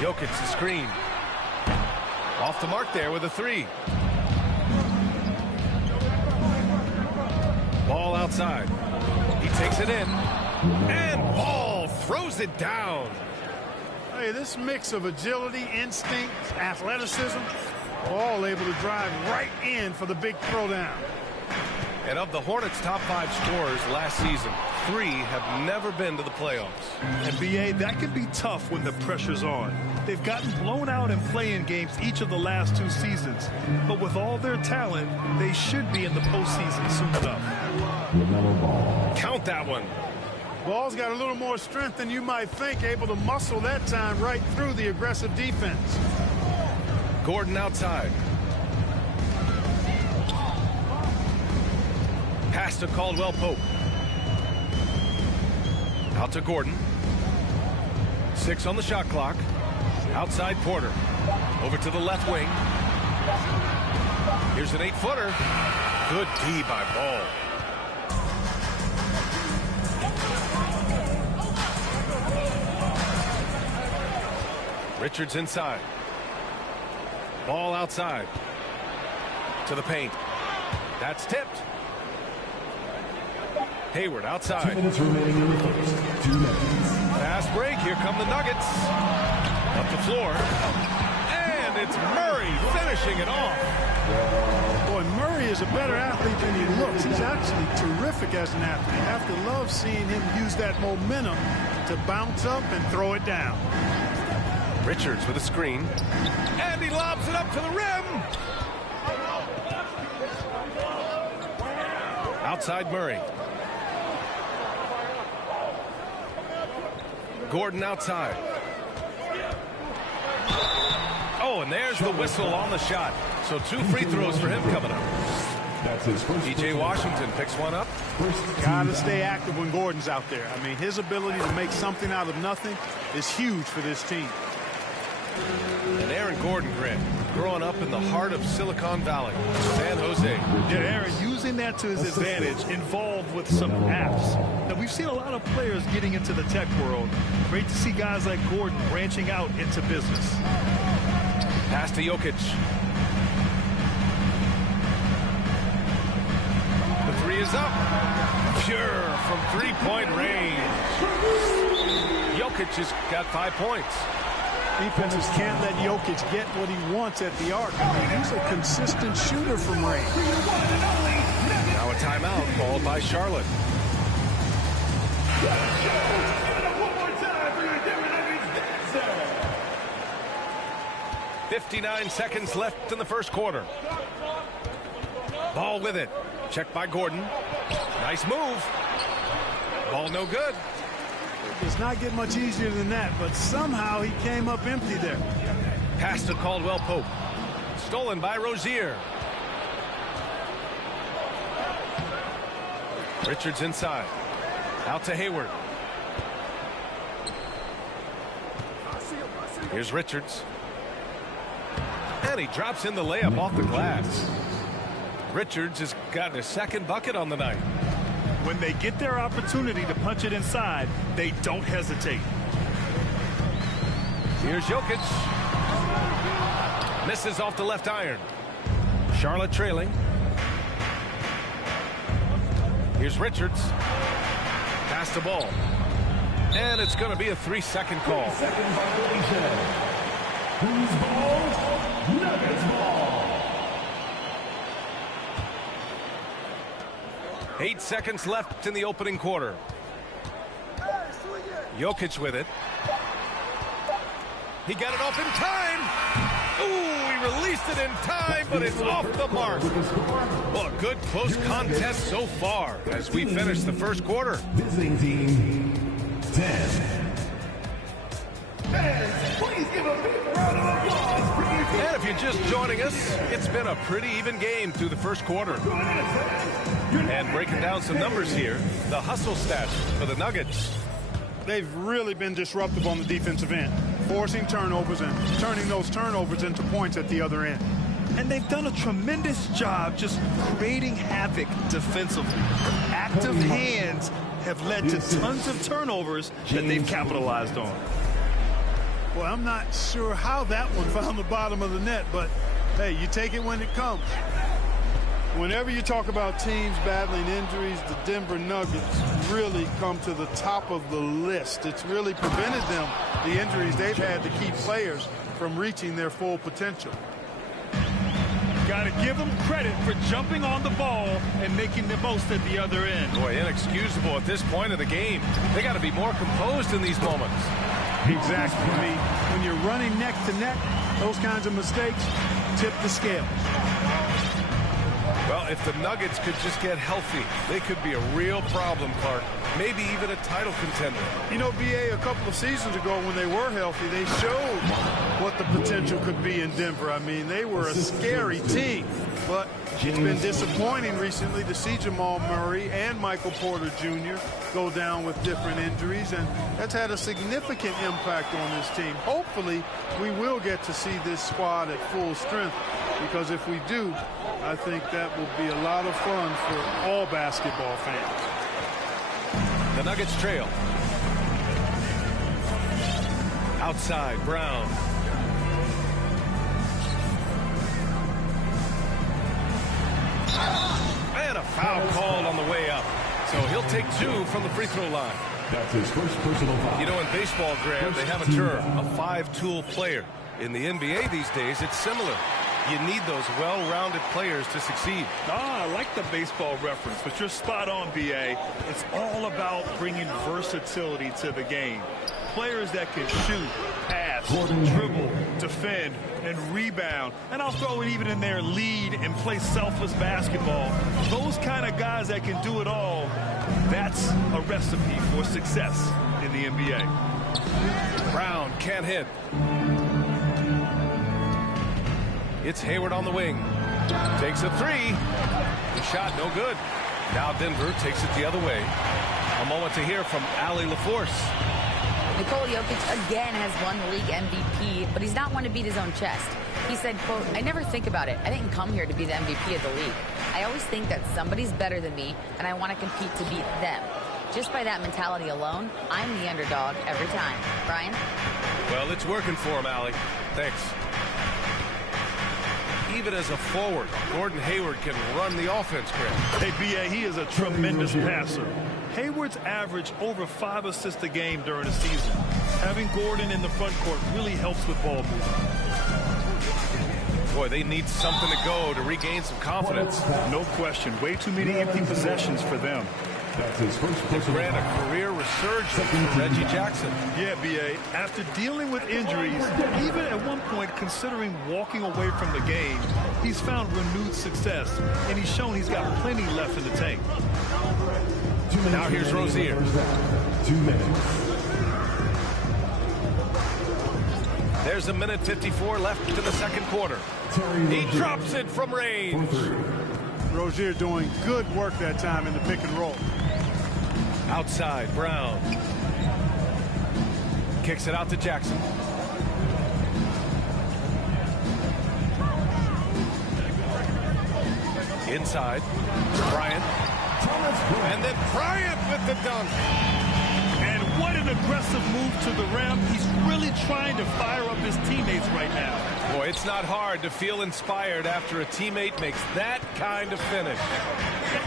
Jokic the screen. Off the mark there with a three. Ball outside. He takes it in. And Ball throws it down. Hey, this mix of agility, instinct, athleticism, all able to drive right in for the big throwdown. And of the Hornets' top 5 scorers last season, 3 have never been to the playoffs. And B.A., that can be tough when the pressure's on. They've gotten blown out in play-in games each of the last 2 seasons. But with all their talent, they should be in the postseason soon enough. Count that one. Ball's got a little more strength than you might think, able to muscle that time right through the aggressive defense. Gordon outside. Pass to Caldwell Pope. Out to Gordon. 6 on the shot clock. Outside Porter. Over to the left wing. Here's an 8-footer. Good D by Ball. Richards inside. Ball outside. To the paint. That's tipped. Hayward outside. 2 minutes remaining in the first. 2 minutes. Fast break. Here come the Nuggets. Up the floor. And it's Murray finishing it off. Boy, Murray is a better athlete than he looks. He's actually terrific as an athlete. You have to love seeing him use that momentum to bounce up and throw it down. Richards with a screen. And he lobs it up to the rim. Outside Murray. Gordon outside. Oh, and there's the whistle on the shot. So 2 free throws for him coming up. That's his first. P.J. Washington picks one up. Got to stay active when Gordon's out there. I mean, his ability to make something out of nothing is huge for this team. And Aaron Gordon, Grant, growing up in the heart of Silicon Valley, San Jose. Yeah, Aaron, using that to his advantage, involved with some apps. Now, we've seen a lot of players getting into the tech world. Great to see guys like Gordon branching out into business. Pass to Jokic. The 3 is up. Pure from 3-point range. Jokic has got 5 points. Defenses can't let Jokic get what he wants at the arc. I mean, he's a consistent shooter from range. Now a timeout called by Charlotte. 59 seconds left in the first quarter. Ball with it. Checked by Gordon. Nice move. Ball no good. It does not get much easier than that, but somehow he came up empty there. Pass to Caldwell Pope. Stolen by Rozier. Richards inside. Out to Hayward. Here's Richards. And he drops in the layup off the glass. Richards has gotten his 2nd bucket on the night. When they get their opportunity to punch it inside, they don't hesitate. Here's Jokic. Misses off the left iron. Charlotte trailing. Here's Richards. Pass the ball. And it's going to be a 3-second call. 3-second violation. Who's ball? Nuggets ball. 8 seconds left in the opening quarter. Jokic with it. He got it off in time. Ooh, he released it in time, but it's off the mark. Well, a good close contest so far as we finish the first quarter. Visiting team 10. Please give a big round of applause. And if you're just joining us, it's been a pretty even game through the first quarter. And breaking down some numbers here, the hustle stats for the Nuggets. They've really been disruptive on the defensive end. forcing turnovers and turning those turnovers into points at the other end. And they've done a tremendous job just creating havoc defensively. Active hands have led to tons of turnovers that they've capitalized on. Well, I'm not sure how that one found the bottom of the net, but hey, you take it when it comes. Whenever you talk about teams battling injuries, the Denver Nuggets really come to the top of the list. It's really prevented them, the injuries they've had, to keep players from reaching their full potential. Got to give them credit for jumping on the ball and making the most at the other end. Boy, inexcusable at this point of the game. They got to be more composed in these moments. Exactly. I mean, when you're running neck to neck, those kinds of mistakes tip the scale. Well, if the Nuggets could just get healthy, they could be a real problem, Clark. Maybe even a title contender. You know, B.A., a couple of seasons ago when they were healthy, they showed what the potential could be in Denver. I mean, they were a scary team. But it's been disappointing recently to see Jamal Murray and Michael Porter Jr. go down with different injuries, and that's had a significant impact on this team. Hopefully, we will get to see this squad at full strength, because if we do, I think that will be a lot of fun for all basketball fans. The Nuggets trail. Outside, Brown. And a foul called on the way up. So he'll take 2 from the free throw line. That's his first personal foul. You know, in baseball, Graham, they have a term, a 5-tool player. In the NBA these days, it's similar. You need those well-rounded players to succeed. I like the baseball reference, but you're spot on, B.A. It's all about bringing versatility to the game. Players that can shoot, pass, dribble, defend, and rebound. And I'll throw it even in there, lead and play selfless basketball. Those kind of guys that can do it all, that's a recipe for success in the NBA. Brown can't hit. It's Hayward on the wing. Takes a 3. The shot no good. Now Denver takes it the other way. A moment to hear from Allie LaForce. Nikola Jokic again has won the league MVP, but he's not one to beat his own chest. He said, quote, "I never think about it. I didn't come here to be the MVP of the league. I always think that somebody's better than me, and I want to compete to beat them. Just by that mentality alone, I'm the underdog every time." Brian? Well, it's working for him, Allie. Thanks. Even as a forward, Gordon Hayward can run the offense, Graham. Hey, B.A., he is a tremendous passer. Hayward's averaged over 5 assists a game during the season. Having Gordon in the front court really helps with ball movement. Boy, they need something to go to regain some confidence. No question. Way too many empty possessions for them. That's his first They personal ran a career resurgence for Reggie Jackson. Yeah, B.A., after dealing with injuries, even at one point considering walking away from the game, he's found renewed success, and he's shown he's got plenty left in the tank. Now here's Rozier. 2 minutes. There's a minute 54 left in the second quarter. He drops it from range. Rozier doing good work that time in the pick and roll. Outside, Brown. Kicks it out to Jackson. Inside, Bryant. And then Bryant with the dunk. And what an aggressive move to the rim. He's really trying to fire up his teammates right now. Boy, it's not hard to feel inspired after a teammate makes that kind of finish.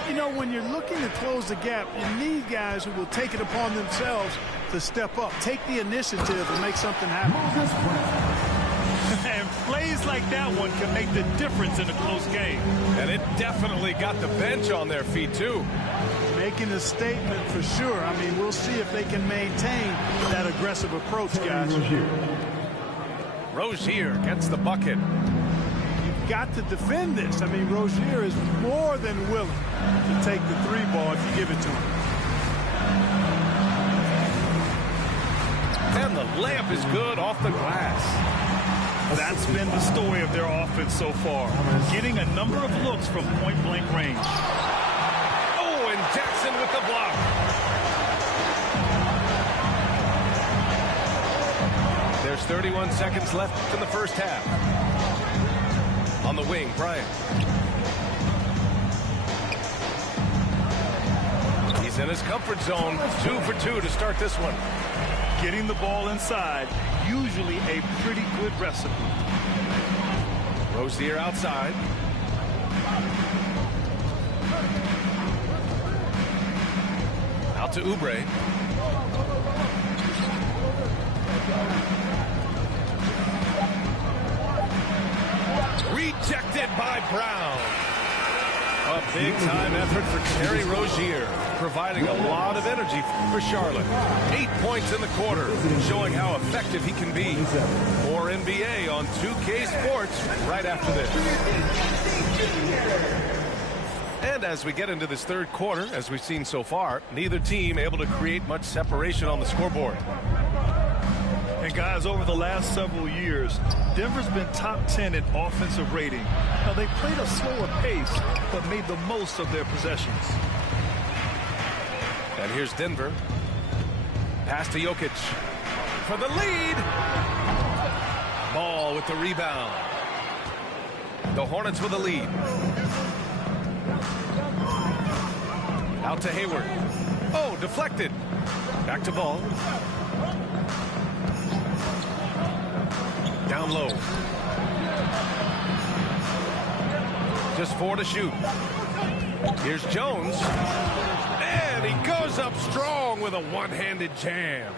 You know, when you're looking to close the gap, you need guys who will take it upon themselves to step up, take the initiative and make something happen. And plays like that one can make the difference in a close game. And it definitely got the bench on their feet, too. Making a statement for sure. I mean, we'll see if they can maintain that aggressive approach, guys. Rozier gets the bucket. You've got to defend this. I mean, Rozier is more than willing to take the 3 ball if you give it to him. And the layup is good off the glass. That's been the story of their offense so far. Getting a number of looks from point-blank range. Oh, and Jackson with the block. There's 31 seconds left in the first half. On the wing, Bryant. He's in his comfort zone. 2 for 2 to start this one. Getting the ball inside, usually a pretty good recipe. Rozier outside. Out to Oubre. Rejected by Brown. A big-time effort for Terry Rozier, providing a lot of energy for Charlotte. 8 points in the quarter, showing how effective he can be. More NBA on 2K Sports right after this. And as we get into this third quarter, as we've seen so far, neither team able to create much separation on the scoreboard. And guys, over the last several years, Denver's been top 10 in offensive rating. Now, they played a slower pace, but made the most of their possessions. And here's Denver. Pass to Jokic for the lead. Ball with the rebound. The Hornets with the lead. Out to Hayward. Oh, deflected. Back to Ball. Down low. Just 4 to shoot. Here's Jones. And he goes up strong with a one-handed jam.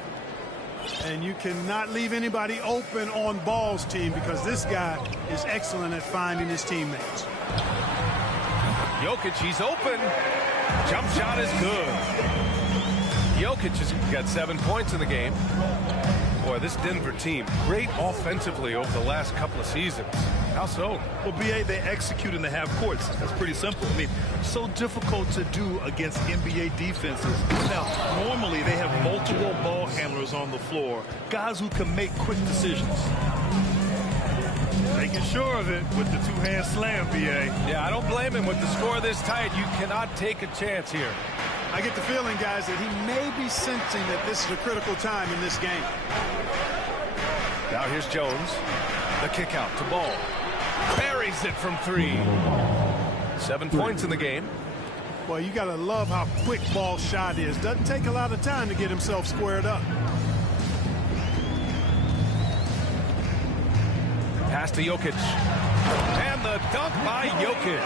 And you cannot leave anybody open on Ball's team because this guy is excellent at finding his teammates. Jokic, he's open. Jump shot is good. Jokic has got 7 points in the game. Boy, this Denver team, great offensively over the last couple of seasons. How so? Well, BA, they execute in the half courts. That's pretty simple. I mean, so difficult to do against NBA defenses. Now, normally they have multiple ball handlers on the floor, guys who can make quick decisions. Making sure of it with the two-hand slam, BA. Yeah, I don't blame him with the score this tight. You cannot take a chance here. I get the feeling, guys, that he may be sensing that this is a critical time in this game. Now here's Jones. The kick out to Ball. Buries it from 3. 7 points in the game. Well, you got to love how quick Ball's shot is. Doesn't take a lot of time to get himself squared up. Pass to Jokic. And the dunk by Jokic.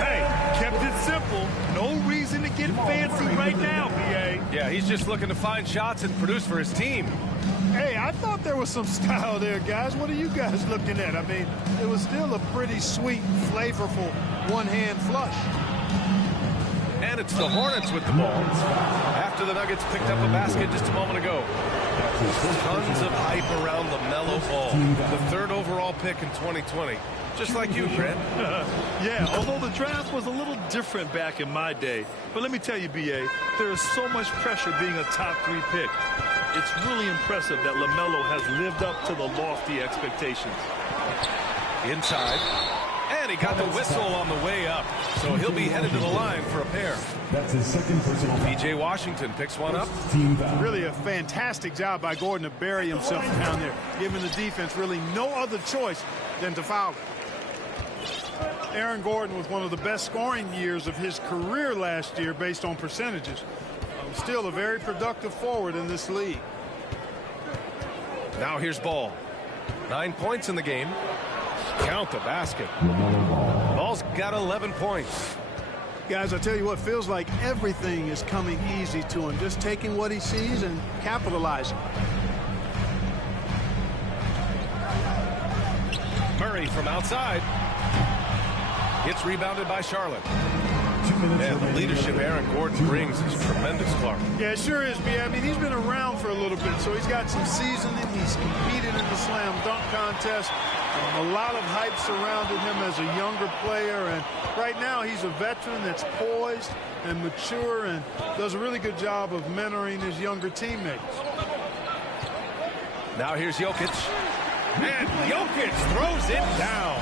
Hey, kept it simple. No reason to get fancy right now, BA. Yeah, he's just looking to find shots and produce for his team. Hey, I thought there was some style there, guys. What are you guys looking at? I mean, it was still a pretty sweet, flavorful one-hand flush. And it's the Hornets with the ball. After the Nuggets picked up a basket just a moment ago. Tons of hype around LaMelo Ball, the 3rd overall pick in 2020. Just like you, Brent. Yeah, although the draft was a little different back in my day. But let me tell you, BA, there is so much pressure being a top 3 pick. It's really impressive that LaMelo has lived up to the lofty expectations. Inside. And he got the whistle on the way up. So he'll be headed to the line for a pair. That's his second personal. P.J. Washington picks one up. Really a fantastic job by Gordon to bury himself down there, giving the defense really no other choice than to foul him. Aaron Gordon was one of the best scoring years of his career last year based on percentages. Still a very productive forward in this league. Now here's Ball. 9 points in the game. Count the basket. Ball's got 11 points. Guys, I tell you what, feels like everything is coming easy to him. Just taking what he sees and capitalizing. Murray from outside. Gets rebounded by Charlotte. And the leadership Aaron Gordon brings is tremendous, Clark. Yeah, it sure is, B. I mean, he's been around for a little bit, so he's got some seasoning. He's competed in the slam dunk contest. A lot of hype surrounded him as a younger player, and right now he's a veteran that's poised and mature and does a really good job of mentoring his younger teammates. Now here's Jokic. And Jokic throws it down.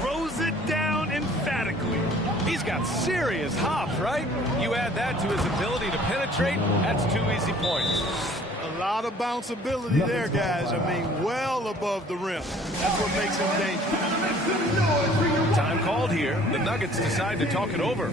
Throws it down emphatically. He's got serious hop, right? You add that to his ability to penetrate, that's 2 easy points. lot of bounceability there, guys. I mean, well above the rim. That's what makes him dangerous. Time called here. The Nuggets decide to talk it over.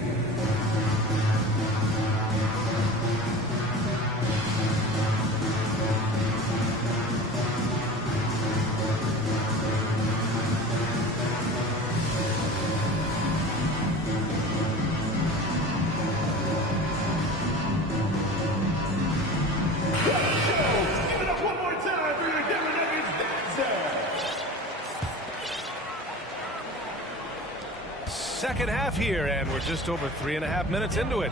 Second half here, and we're just over 3.5 minutes into it.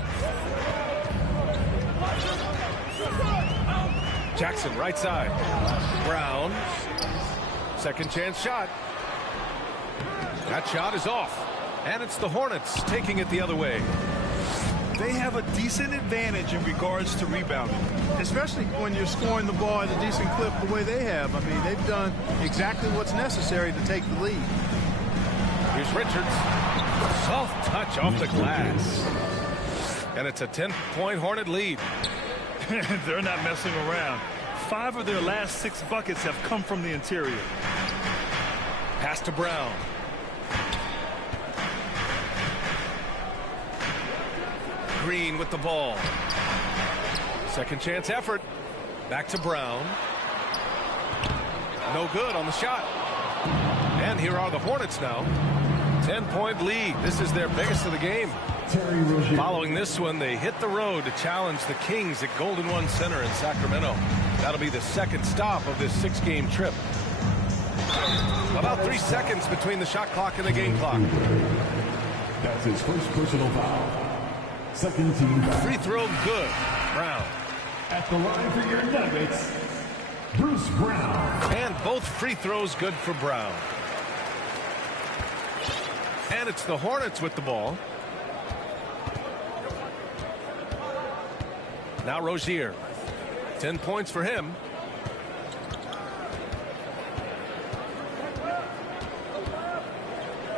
Jackson, right side. Brown. Second chance shot. That shot is off. And it's the Hornets taking it the other way. They have a decent advantage in regards to rebounding. Especially when you're scoring the ball at a decent clip the way they have. I mean, they've done exactly what's necessary to take the lead. Here's Richards. Soft touch off the glass. And it's a 10-point Hornet lead. They're not messing around. 5 of their last 6 buckets have come from the interior. Pass to Brown. Green with the ball. Second chance effort. Back to Brown. No good on the shot. And here are the Hornets now. 10-point lead. This is their biggest of the game. Following this one, they hit the road to challenge the Kings at Golden One Center in Sacramento. That'll be the second stop of this 6-game trip. About 3 seconds between the shot clock and the game clock. That's his first personal foul. Second team foul. Free throw good. Brown. At the line for your Nuggets, Bruce Brown. And both free throws good for Brown. And it's the Hornets with the ball. Now Rozier. 10 points for him.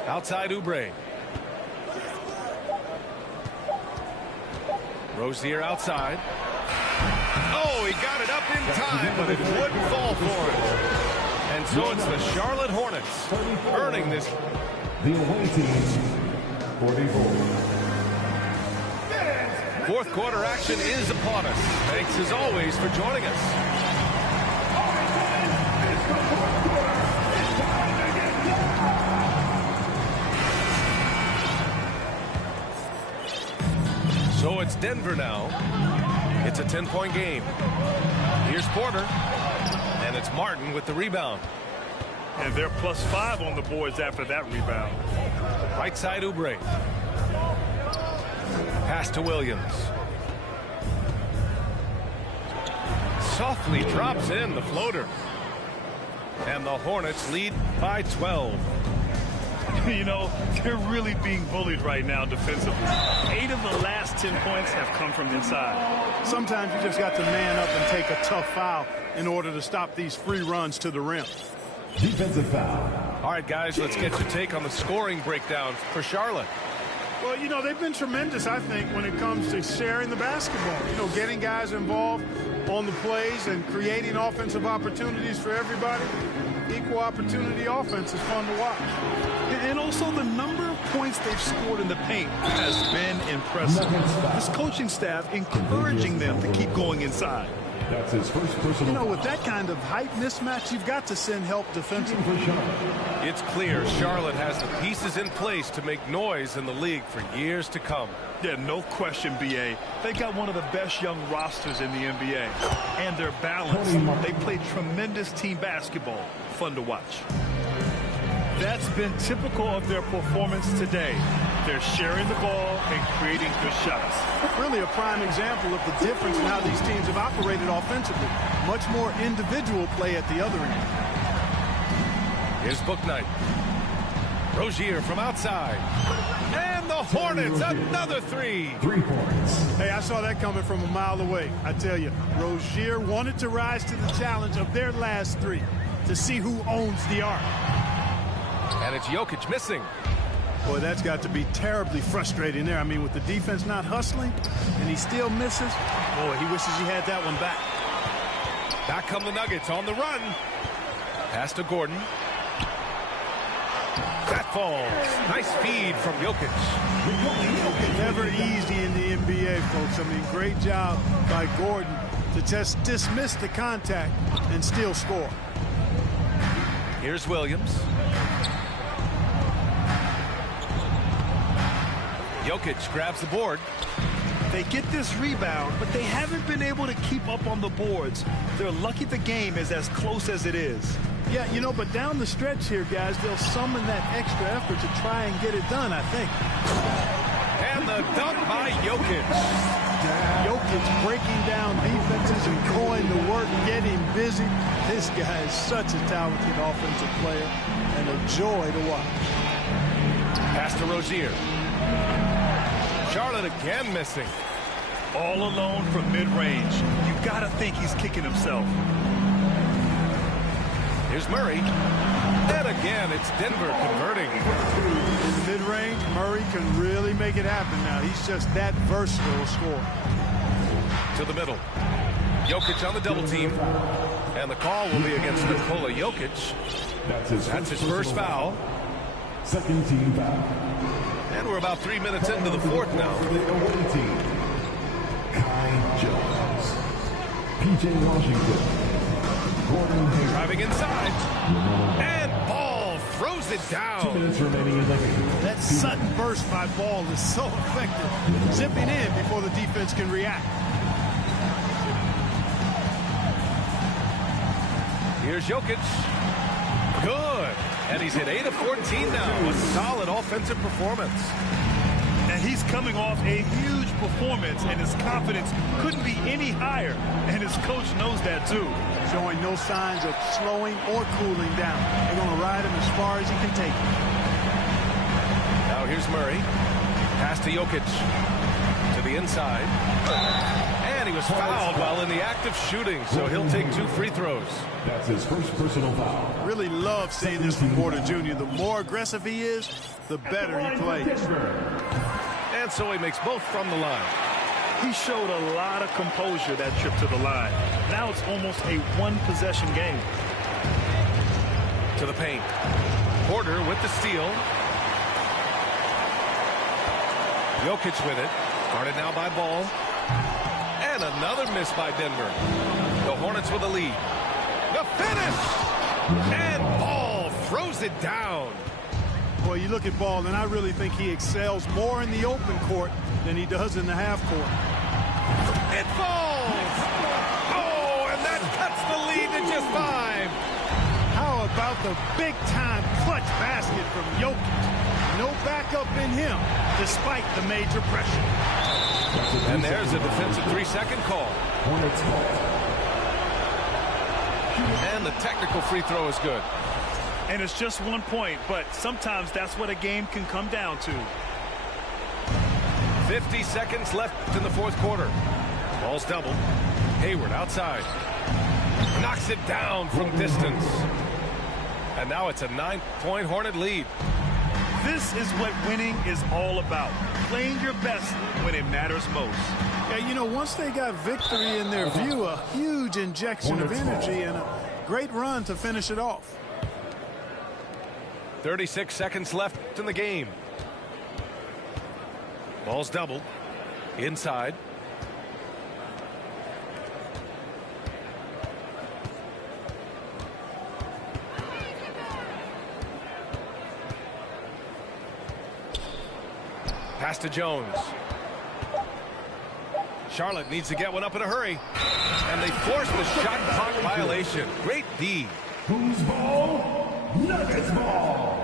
Outside Oubre. Rozier outside. Oh, he got it up in time, but it wouldn't fall for him. And so it's the Charlotte Hornets earning this. The away team, 44. Fourth quarter action is upon us. Thanks as always for joining us. So it's Denver now. It's a 10-point game. Here's Porter. And it's Martin with the rebound. And they're +5 on the boards after that rebound. Right side Oubre. Pass to Williams. Softly drops in the floater. And the Hornets lead by 12. You know, they're really being bullied right now defensively. 8 of the last 10 points have come from inside. Sometimes you just got to man up and take a tough foul in order to stop these free runs to the rim. Defensive foul. All right, guys, let's get your take on the scoring breakdown for Charlotte. Well, you know, they've been tremendous, I think, when it comes to sharing the basketball. You know, getting guys involved on the plays and creating offensive opportunities for everybody. Equal opportunity offense is fun to watch. And also the number of points they've scored in the paint has been impressive. This coaching staff encouraging them to keep going inside. That's his first personal. You know, with that kind of height mismatch, you've got to send help defensively. It's clear Charlotte has the pieces in place to make noise in the league for years to come. Yeah, no question, B.A. They got one of the best young rosters in the NBA. And they're balanced. They play tremendous team basketball. Fun to watch. That's been typical of their performance today. They're sharing the ball and creating good shots. Really a prime example of the difference in how these teams have operated offensively. Much more individual play at the other end. Here's Bouknight. Rozier from outside. And the Hornets, another 3. 3 points. Hey, I saw that coming from a mile away. I tell you, Rozier wanted to rise to the challenge of their last 3 to see who owns the arc. And it's Jokic missing. Boy, that's got to be terribly frustrating there. I mean, with the defense not hustling and he still misses, boy, he wishes he had that one back. Back come the Nuggets on the run. Pass to Gordon. That falls. Nice feed from Jokic. Never easy in the NBA, folks. I mean, great job by Gordon to just dismiss the contact and still score. Here's Williams. Jokic grabs the board. They get this rebound, but they haven't been able to keep up on the boards. They're lucky the game is as close as it is. Yeah, you know, but down the stretch here, guys, they'll summon that extra effort to try and get it done, I think. And the dunk by Jokic. Jokic breaking down defenses and going to work, getting busy. This guy is such a talented offensive player and a joy to watch. Pass to Rozier. Charlotte again missing. All alone from mid-range. You got to think he's kicking himself. Here's Murray. And again, it's Denver converting. In the mid-range, Murray can really make it happen now. He's just that versatile a scorer. To the middle. Jokic on the double team. And the call will be against Nikola Jokic. That's his first foul. Second team foul. And we're about 3 minutes into the fourth now. For the away team, Kai Jones, PJ Washington, Gordon Hayward. Driving inside. And Ball throws it down. 2 minutes remaining in the game. That sudden burst by Ball is so effective. Zipping in before the defense can react. Here's Jokic. Good. And he's at 8 of 14 now. A solid offensive performance. And he's coming off a huge performance, and his confidence couldn't be any higher. And his coach knows that, too. Showing no signs of slowing or cooling down. They're going to ride him as far as he can take him. Now here's Murray. Pass to Jokic. To the inside. And he was fouled while in the act of shooting, so he'll take 2 free throws. That's his first personal foul. Really love seeing this from Porter Jr. The more aggressive he is, the better he plays. And so he makes both from the line. He showed a lot of composure that trip to the line. Now it's almost a one-possession game. To the paint. Porter with the steal. Jokic with it. Guarded now by Ball. And another miss by Denver. The Hornets with a lead. The finish! And Ball throws it down. Well, you look at Ball, and I really think he excels more in the open court than he does in the half court. It falls! Oh, and that cuts the lead to just 5. How about the big-time clutch basket from Jokic? No backup in him, despite the major pressure. And there's a defensive 3-second call. Hornets call. And the technical free throw is good. And it's just 1 point, but sometimes that's what a game can come down to. 50 seconds left in the fourth quarter. Ball's doubled. Hayward outside. Knocks it down from distance. And now it's a 9-point Hornet lead. This is what winning is all about. Playing your best when it matters most. Yeah, you know, once they got victory in their view, a huge injection of energy and a great run to finish it off. 36 seconds left in the game. Ball's doubled. Inside. Pass to Jones. Charlotte needs to get one up in a hurry. And they force the shot clock violation. Great D. Who's ball? Nuggets ball.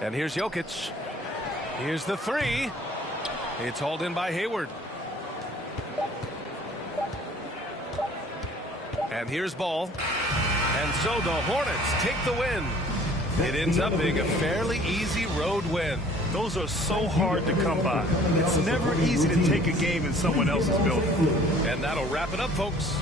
And here's Jokic. Here's the 3. It's hauled in by Hayward. And here's Ball. And so the Hornets take the win. It ends up being a fairly easy road win. Those are so hard to come by. It's never easy to take a game in someone else's building. And that'll wrap it up, folks.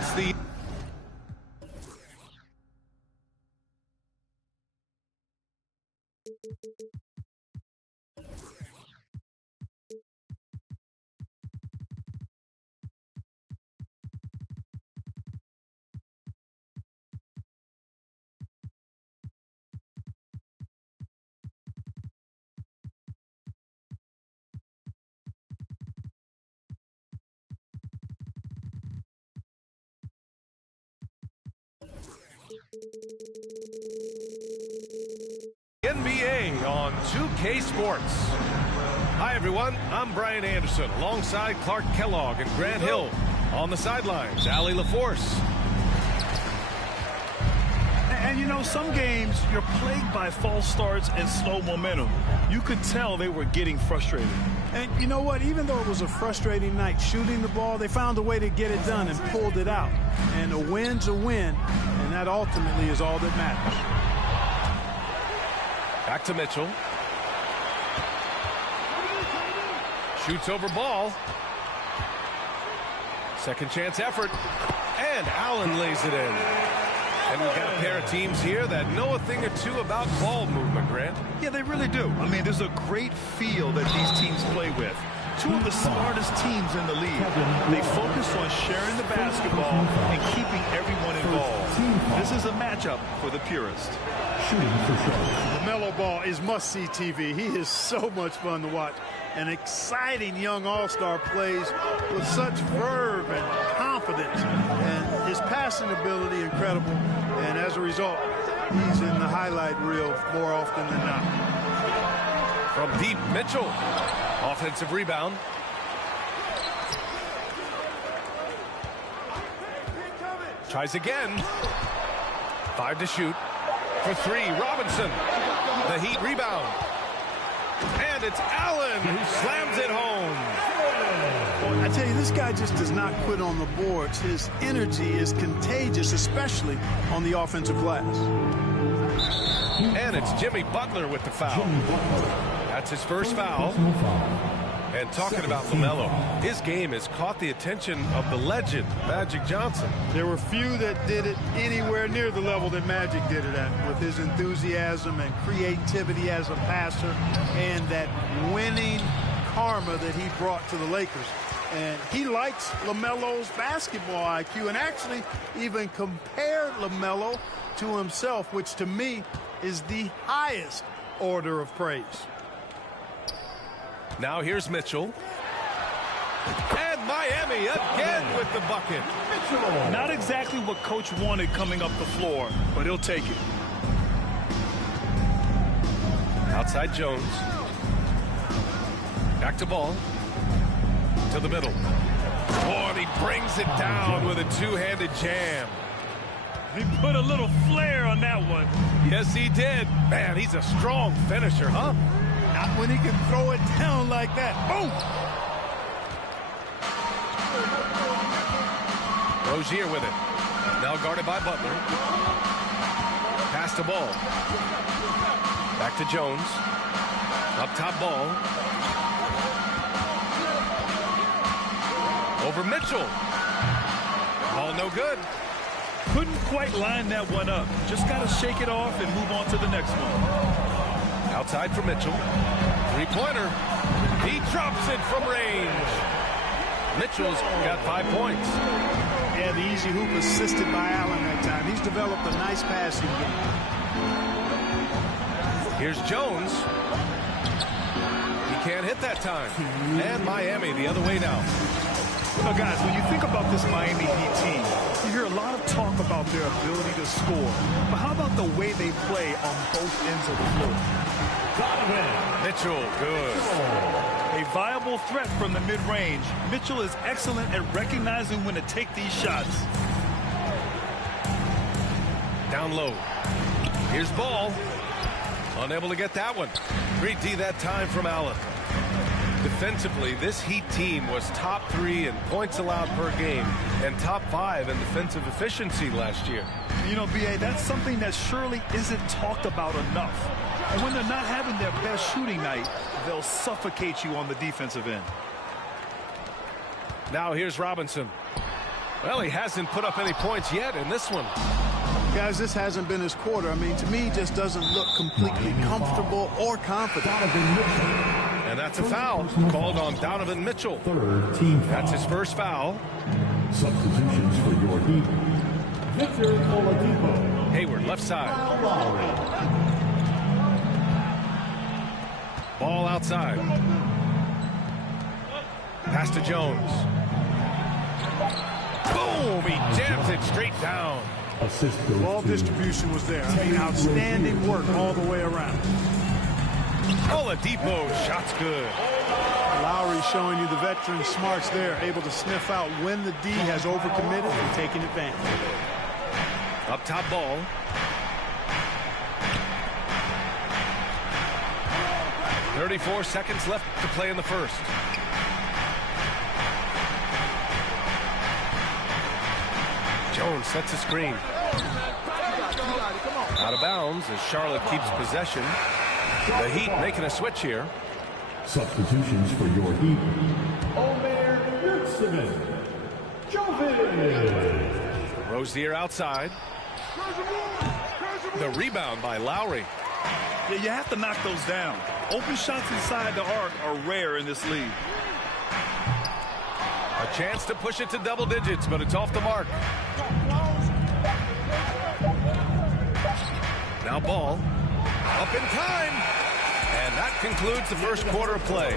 It's the NBA on 2K Sports. Hi, everyone. I'm Brian Anderson alongside Clark Kellogg and Grant Hill. On the sidelines, Allie LaForce. And you know, some games you're plagued by false starts and slow momentum. You could tell they were getting frustrated. And you know what? Even though it was a frustrating night shooting the ball, they found a way to get it done and pulled it out. And a win's a win, and that ultimately is all that matters. Back to Mitchell. Shoots over ball. Second chance effort. And Allen lays it in. And we've got a pair of teams here that know a thing or two about ball movement, Grant. Yeah, they really do. I mean, there's a great feel that these teams play with. Two of the smartest teams in the league. They focus on sharing the basketball and keeping everyone involved. This is a matchup for the purist. LaMelo Ball is must-see TV. He is so much fun to watch. An exciting young all-star plays with such verve and confidence. And his passing ability incredible. And as a result, he's in the highlight reel more often than not. From deep, Mitchell. Offensive rebound. Tries again. 5 to shoot. For 3, Robinson. The Heat rebound. And it's Allen who slams it home. Well, I tell you, this guy just does not quit on the boards. His energy is contagious, especially on the offensive glass. And it's Jimmy Butler with the foul. That's his first foul. And talking about LaMelo, his game has caught the attention of the legend, Magic Johnson. There were few that did it anywhere near the level that Magic did it at, with his enthusiasm and creativity as a passer and that winning karma that he brought to the Lakers. And he likes LaMelo's basketball IQ and actually even compared LaMelo to himself, which to me is the highest order of praise. Now here's Mitchell. And Miami again with the bucket. Not exactly what coach wanted coming up the floor, but he'll take it. Outside Jones. Back to Ball. To the middle. Oh, and he brings it down with a two-handed jam. He put a little flair on that one. Yes, he did. Man, he's a strong finisher, huh? Not when he can throw it down like that. Boom! Rozier with it. Now guarded by Butler. Pass to Ball. Back to Jones. Up top Ball. Over Mitchell. Ball no good. Couldn't quite line that one up. Just got to shake it off and move on to the next one. Outside for Mitchell. Three-pointer. He drops it from range. Mitchell's got 5 points. Yeah, the easy hoop assisted by Allen that time. He's developed a nice passing game. Here's Jones. He can't hit that time. And Miami the other way now. Now, guys, when you think about this Miami Heat team, you hear a lot of talk about their ability to score. But how about the way they play on both ends of the floor? Mitchell, good. A viable threat from the mid-range. Mitchell is excellent at recognizing when to take these shots. Down low. Here's Ball. Unable to get that one. Great D that time from Allen. Defensively, this Heat team was top 3 in points allowed per game and top 5 in defensive efficiency last year. You know, B.A., that's something that surely isn't talked about enough. And when they're not having their best shooting night, they'll suffocate you on the defensive end. Now here's Robinson. Well, he hasn't put up any points yet in this one. Guys, this hasn't been his quarter. I mean, to me, he just doesn't look completely comfortable or confident. And that's a foul called on Donovan Mitchell. Third team foul. That's his first foul. Substitutions for your Heat. Victor Oladipo. Hayward, left side. Kyle Lowry. Ball outside. Pass to Jones. Boom! He jams it straight down. Assist goes Ball to distribution was there. I mean, outstanding work all the way around. Oladipo, shot's good. Lowry showing you the veteran smarts there, able to sniff out when the D has overcommitted and taking advantage. Up top ball. .34 seconds left to play in the first. Jones sets a screen. Out of bounds as Charlotte keeps possession. The Heat making a switch here. substitutions for your Heat. Omer Yurtseven. Jovic. Rozier outside. The rebound by Lowry. Yeah, you have to knock those down. Open shots inside the arc are rare in this league. A chance to push it to double digits, but it's off the mark. Now ball. Up in time. And that concludes the first quarter of play.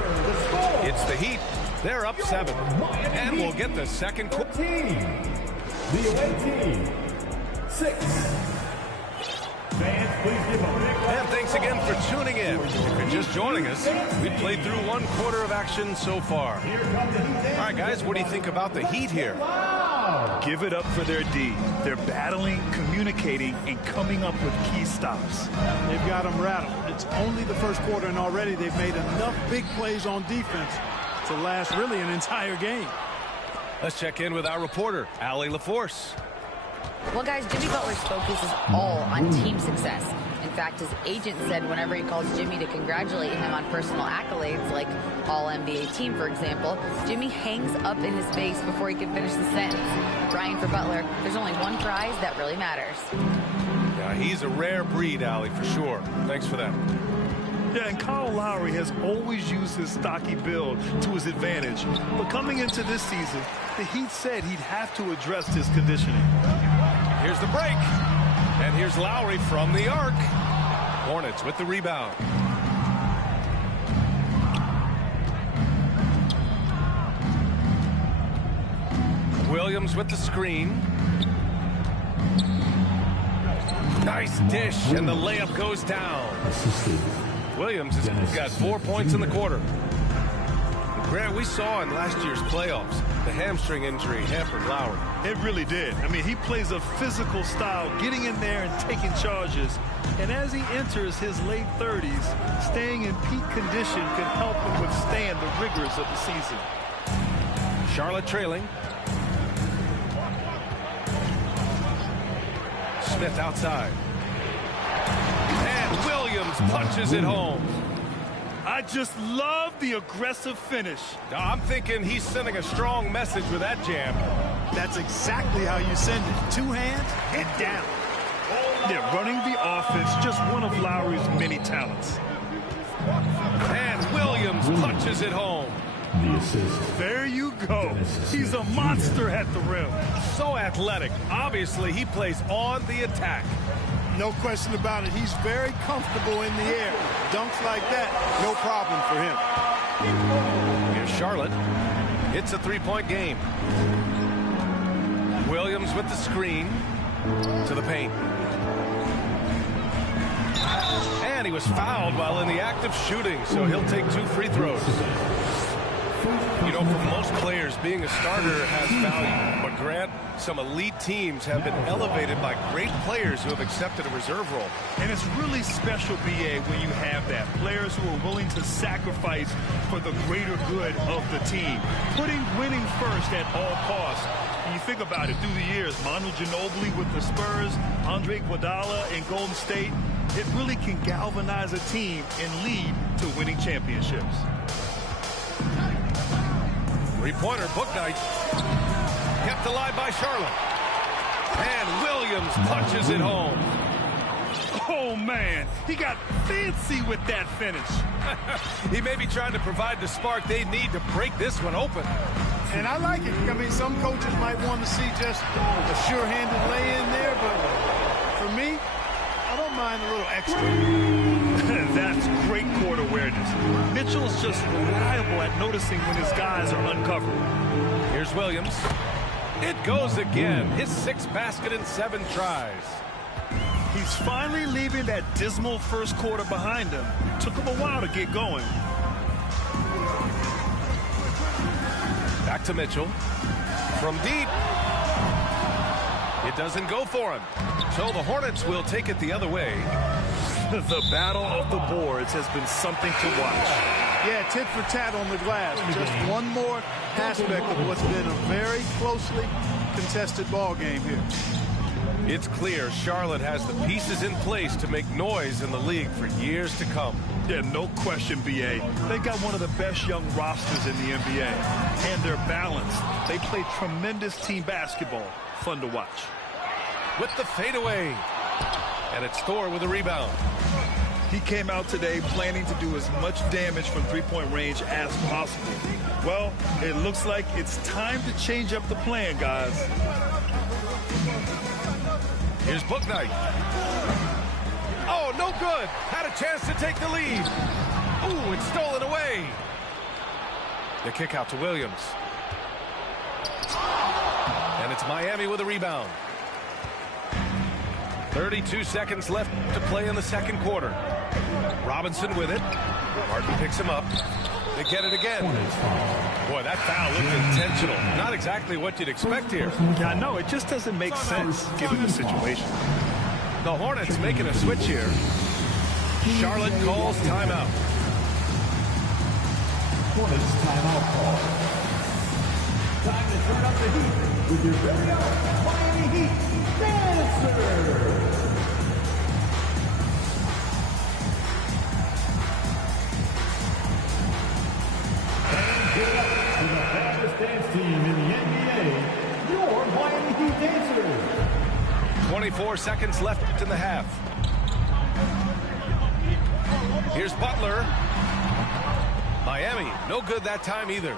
It's the Heat. They're up 7. And we'll get the second quarter. The away team, 6. Fans, please give a big round. And thanks again for tuning in. If you're just joining us, we've played through 1 quarter of action so far. All right, guys, what do you think about the Heat here? Give it up for their D. They're battling, communicating, and coming up with key stops. They've got them rattled. It's only the first quarter, and already they've made enough big plays on defense to last really an entire game. Let's check in with our reporter, Allie LaForce. Well, guys, Jimmy Butler's focus is all on team success. In fact, his agent said whenever he calls Jimmy to congratulate him on personal accolades, like All-NBA team, for example, Jimmy hangs up in his face before he can finish the sentence. Ryan, for Butler, there's only one prize that really matters. Yeah, he's a rare breed, Allie, for sure. Thanks for that. Yeah, and Kyle Lowry has always used his stocky build to his advantage. But coming into this season, the Heat said he'd have to address his conditioning. Here's the break. And here's Lowry from the arc. Hornets with the rebound. Williams with the screen. Nice dish, and the layup goes down. Williams has got 4 points in the quarter. Grant, we saw in last year's playoffs, the hamstring injury hampered Lowry. It really did. I mean, he plays a physical style, getting in there and taking charges. And as he enters his late 30s, staying in peak condition can help him withstand the rigors of the season. Charlotte trailing. Smith outside. And Williams punches it home. I just love the aggressive finish. I'm thinking he's sending a strong message with that jam. That's exactly how you send it. 2 hands and down. Yeah, running the offense, just one of Lowry's many talents. And Williams punches it home. The assist. There you go. He's a monster at the rim. So athletic. Obviously, he plays on the attack. No question about it. He's very comfortable in the air. Dunks like that, no problem for him. Here's Charlotte. It's a 3-point game. Williams with the screen to the paint. And he was fouled while in the act of shooting, so he'll take 2 free throws. You know, for most players, being a starter has value. But, Grant, some elite teams have been elevated by great players who have accepted a reserve role. And it's really special, B.A., when you have that. Players who are willing to sacrifice for the greater good of the team. Putting winning first at all costs. And you think about it, through the years, Manu Ginobili with the Spurs, Andre Iguodala in Golden State, it really can galvanize a team and lead to winning championships. 3-pointer, Bouknight. Kept Kept alive by Charlotte. And Williams punches it home. Oh, man. He got fancy with that finish. He may be trying to provide the spark they need to break this one open. And I like it. I mean, some coaches might want to see just a sure-handed lay-in there, but for me, I don't mind a little extra. That's great court awareness. Mitchell's just reliable at noticing when his guys are uncovered. Here's Williams. It goes again. His 6th basket in 7 tries. He's finally leaving that dismal first quarter behind him. Took him a while to get going. Back to Mitchell. From deep. It doesn't go for him. So the Hornets will take it the other way. The battle of the boards has been something to watch. Yeah, tit for tat on the glass. Just one more aspect of what's been a very closely contested ball game here. It's clear Charlotte has the pieces in place to make noise in the league for years to come. Yeah, no question, B.A. They got one of the best young rosters in the NBA. And they're balanced. They play tremendous team basketball. Fun to watch. With the fadeaway. And it's Thor with a rebound. He came out today planning to do as much damage from three-point range as possible. Well, it looks like it's time to change up the plan, guys. Here's Bouknight. Oh, no good. Had a chance to take the lead. Ooh, it's stolen away. The kick out to Williams. And it's Miami with a rebound. 32 seconds left to play in the second quarter. Robinson with it. Harden picks him up. They get it again. Boy, that foul looked intentional. Not exactly what you'd expect here. Yeah, I know. It just doesn't make sense given the situation. The Hornets making a switch here. Charlotte calls timeout. Hornets timeout call. Time to turn up the heat with your very own Miami Heat Dancer. To the fastest dance team in the NBA, your Miami Heat Dancers. 24 seconds left in the half. Here's Butler. Miami, no good that time either.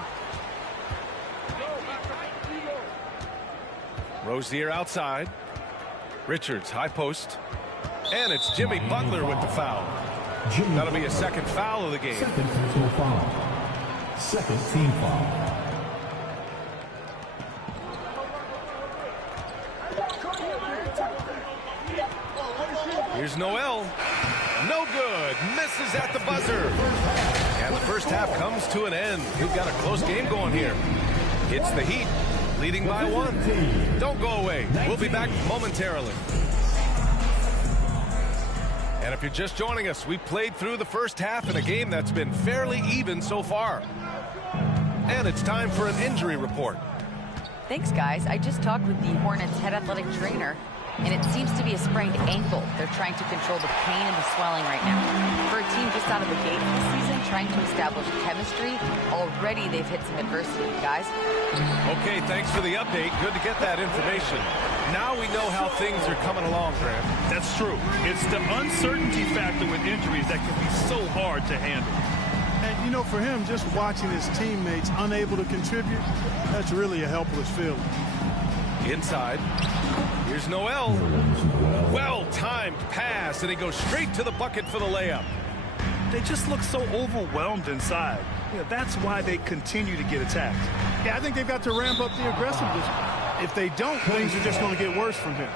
Rozier outside. Richards, high post. And it's Jimmy Butler with the foul. That'll be a second foul of the game. Second personal foul. Second team foul. Here's Noel. No good. Misses at the buzzer. And the first half comes to an end. We've got a close game going here. It's the Heat leading by 1. Don't go away. We'll be back momentarily. And if you're just joining us, we played through the first half in a game that's been fairly even so far. And it's time for an injury report. Thanks, guys. I just talked with the Hornets head athletic trainer, and it seems to be a sprained ankle. They're trying to control the pain and the swelling right now. For a team just out of the gate this season, trying to establish chemistry, already they've hit some adversity, guys. Okay, thanks for the update. Good to get that information. Now we know how things are coming along, Grant. That's true. It's the uncertainty factor with injuries that can be so hard to handle. And, you know, for him, just watching his teammates unable to contribute, that's really a helpless feeling. Inside. Here's Noel. Well-timed pass, and he goes straight to the bucket for the layup. They just look so overwhelmed inside. Yeah, that's why they continue to get attacked. Yeah, I think they've got to ramp up the aggressiveness. If they don't, things are just going to get worse from him.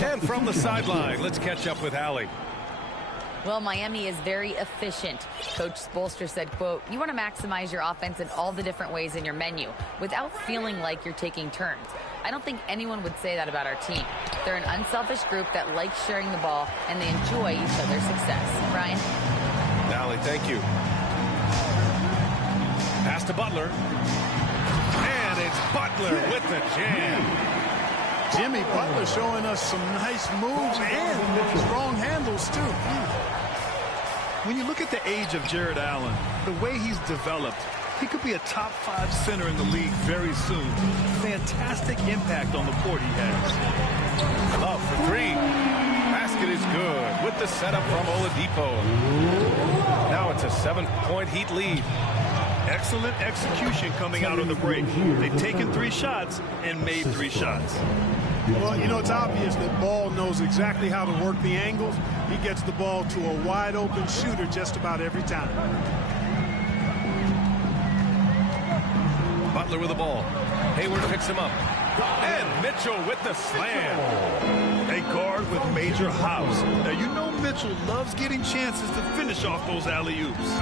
And from the sideline, let's catch up with Allie. Well, Miami is very efficient. Coach Spoelstra said, quote, "You want to maximize your offense in all the different ways in your menu without feeling like you're taking turns." I don't think anyone would say that about our team. They're an unselfish group that likes sharing the ball, and they enjoy each other's success. Brian? Allie, thank you. Pass to Butler. And it's Butler with the jam. Jimmy Butler showing us some nice moves and strong handles, too. When you look at the age of Jared Allen, the way he's developed, He could be a top 5 center in the league very soon. Fantastic impact on the court he has. Love for three. Basket is good with the setup from Oladipo. Now it's a 7-point Heat lead. Excellent execution coming out of the break. They've taken 3 shots and made 3 shots. Well, you know, it's obvious that Ball knows exactly how to work the angles. He gets the ball to a wide-open shooter just about every time. Butler with the ball. Hayward picks him up. And Mitchell with the slam. A guard with major house. Now, you know Mitchell loves getting chances to finish off those alley-oops.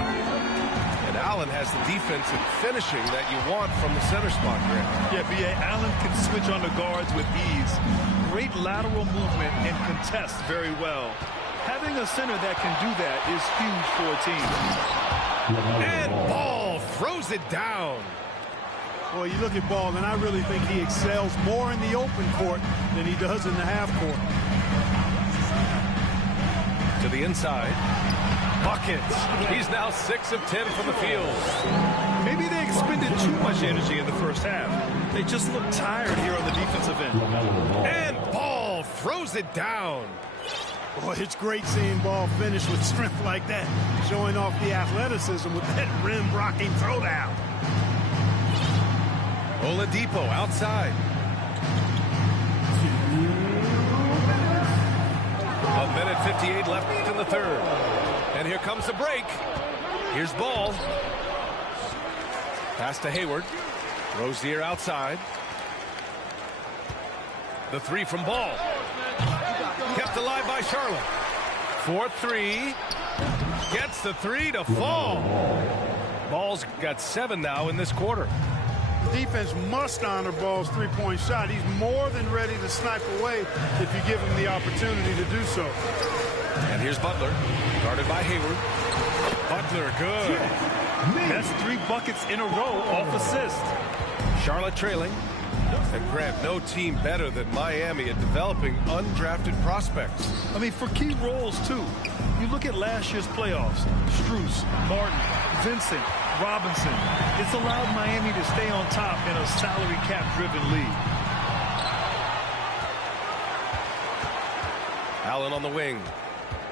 And Allen has the defensive finishing that you want from the center spot, Grant. Yeah, B.A. Allen can switch on the guards with ease. Great lateral movement and contests very well. Having a center that can do that is huge for a team. And Ball throws it down. Well, you look at Ball, and I really think he excels more in the open court than he does in the half court. To the inside. Buckets. He's now 6 of 10 from the field. Maybe they expended too much energy in the first half. They just look tired here on the defensive end. And Ball throws it down. Boy, it's great seeing Ball finish with strength like that, showing off the athleticism with that rim-rocking throwdown. Oladipo outside. A minute 58 left in the third. And here comes the break. Here's Ball. Pass to Hayward. Rozier outside. The 3 from Ball. Kept alive by Charlotte. 4-3. Gets the 3 to fall. Ball's got 7 now in this quarter. Defense must honor Ball's three-point shot. He's more than ready to snipe away if you give him the opportunity to do so. And here's Butler, guarded by Hayward. Butler, good. That's 3 buckets in a row off assist. Charlotte trailing. And Grant, no team better than Miami at developing undrafted prospects. I mean, for key roles, too. You look at last year's playoffs. Strus, Martin, Vincent, Robinson. It's allowed Miami to stay on top in a salary cap-driven league. Allen on the wing.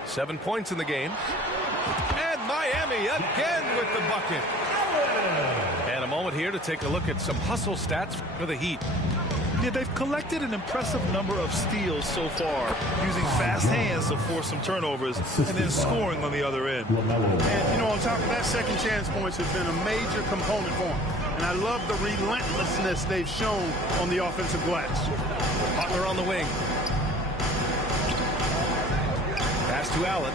7 points in the game. And Miami again with the bucket. And a moment here to take a look at some hustle stats for the Heat. Yeah, they've collected an impressive number of steals so far, using fast hands to force some turnovers and then scoring on the other end. And, you know, on top of that, second chance points have been a major component for them. And I love the relentlessness they've shown on the offensive glass. Butler on the wing. Pass to Allen.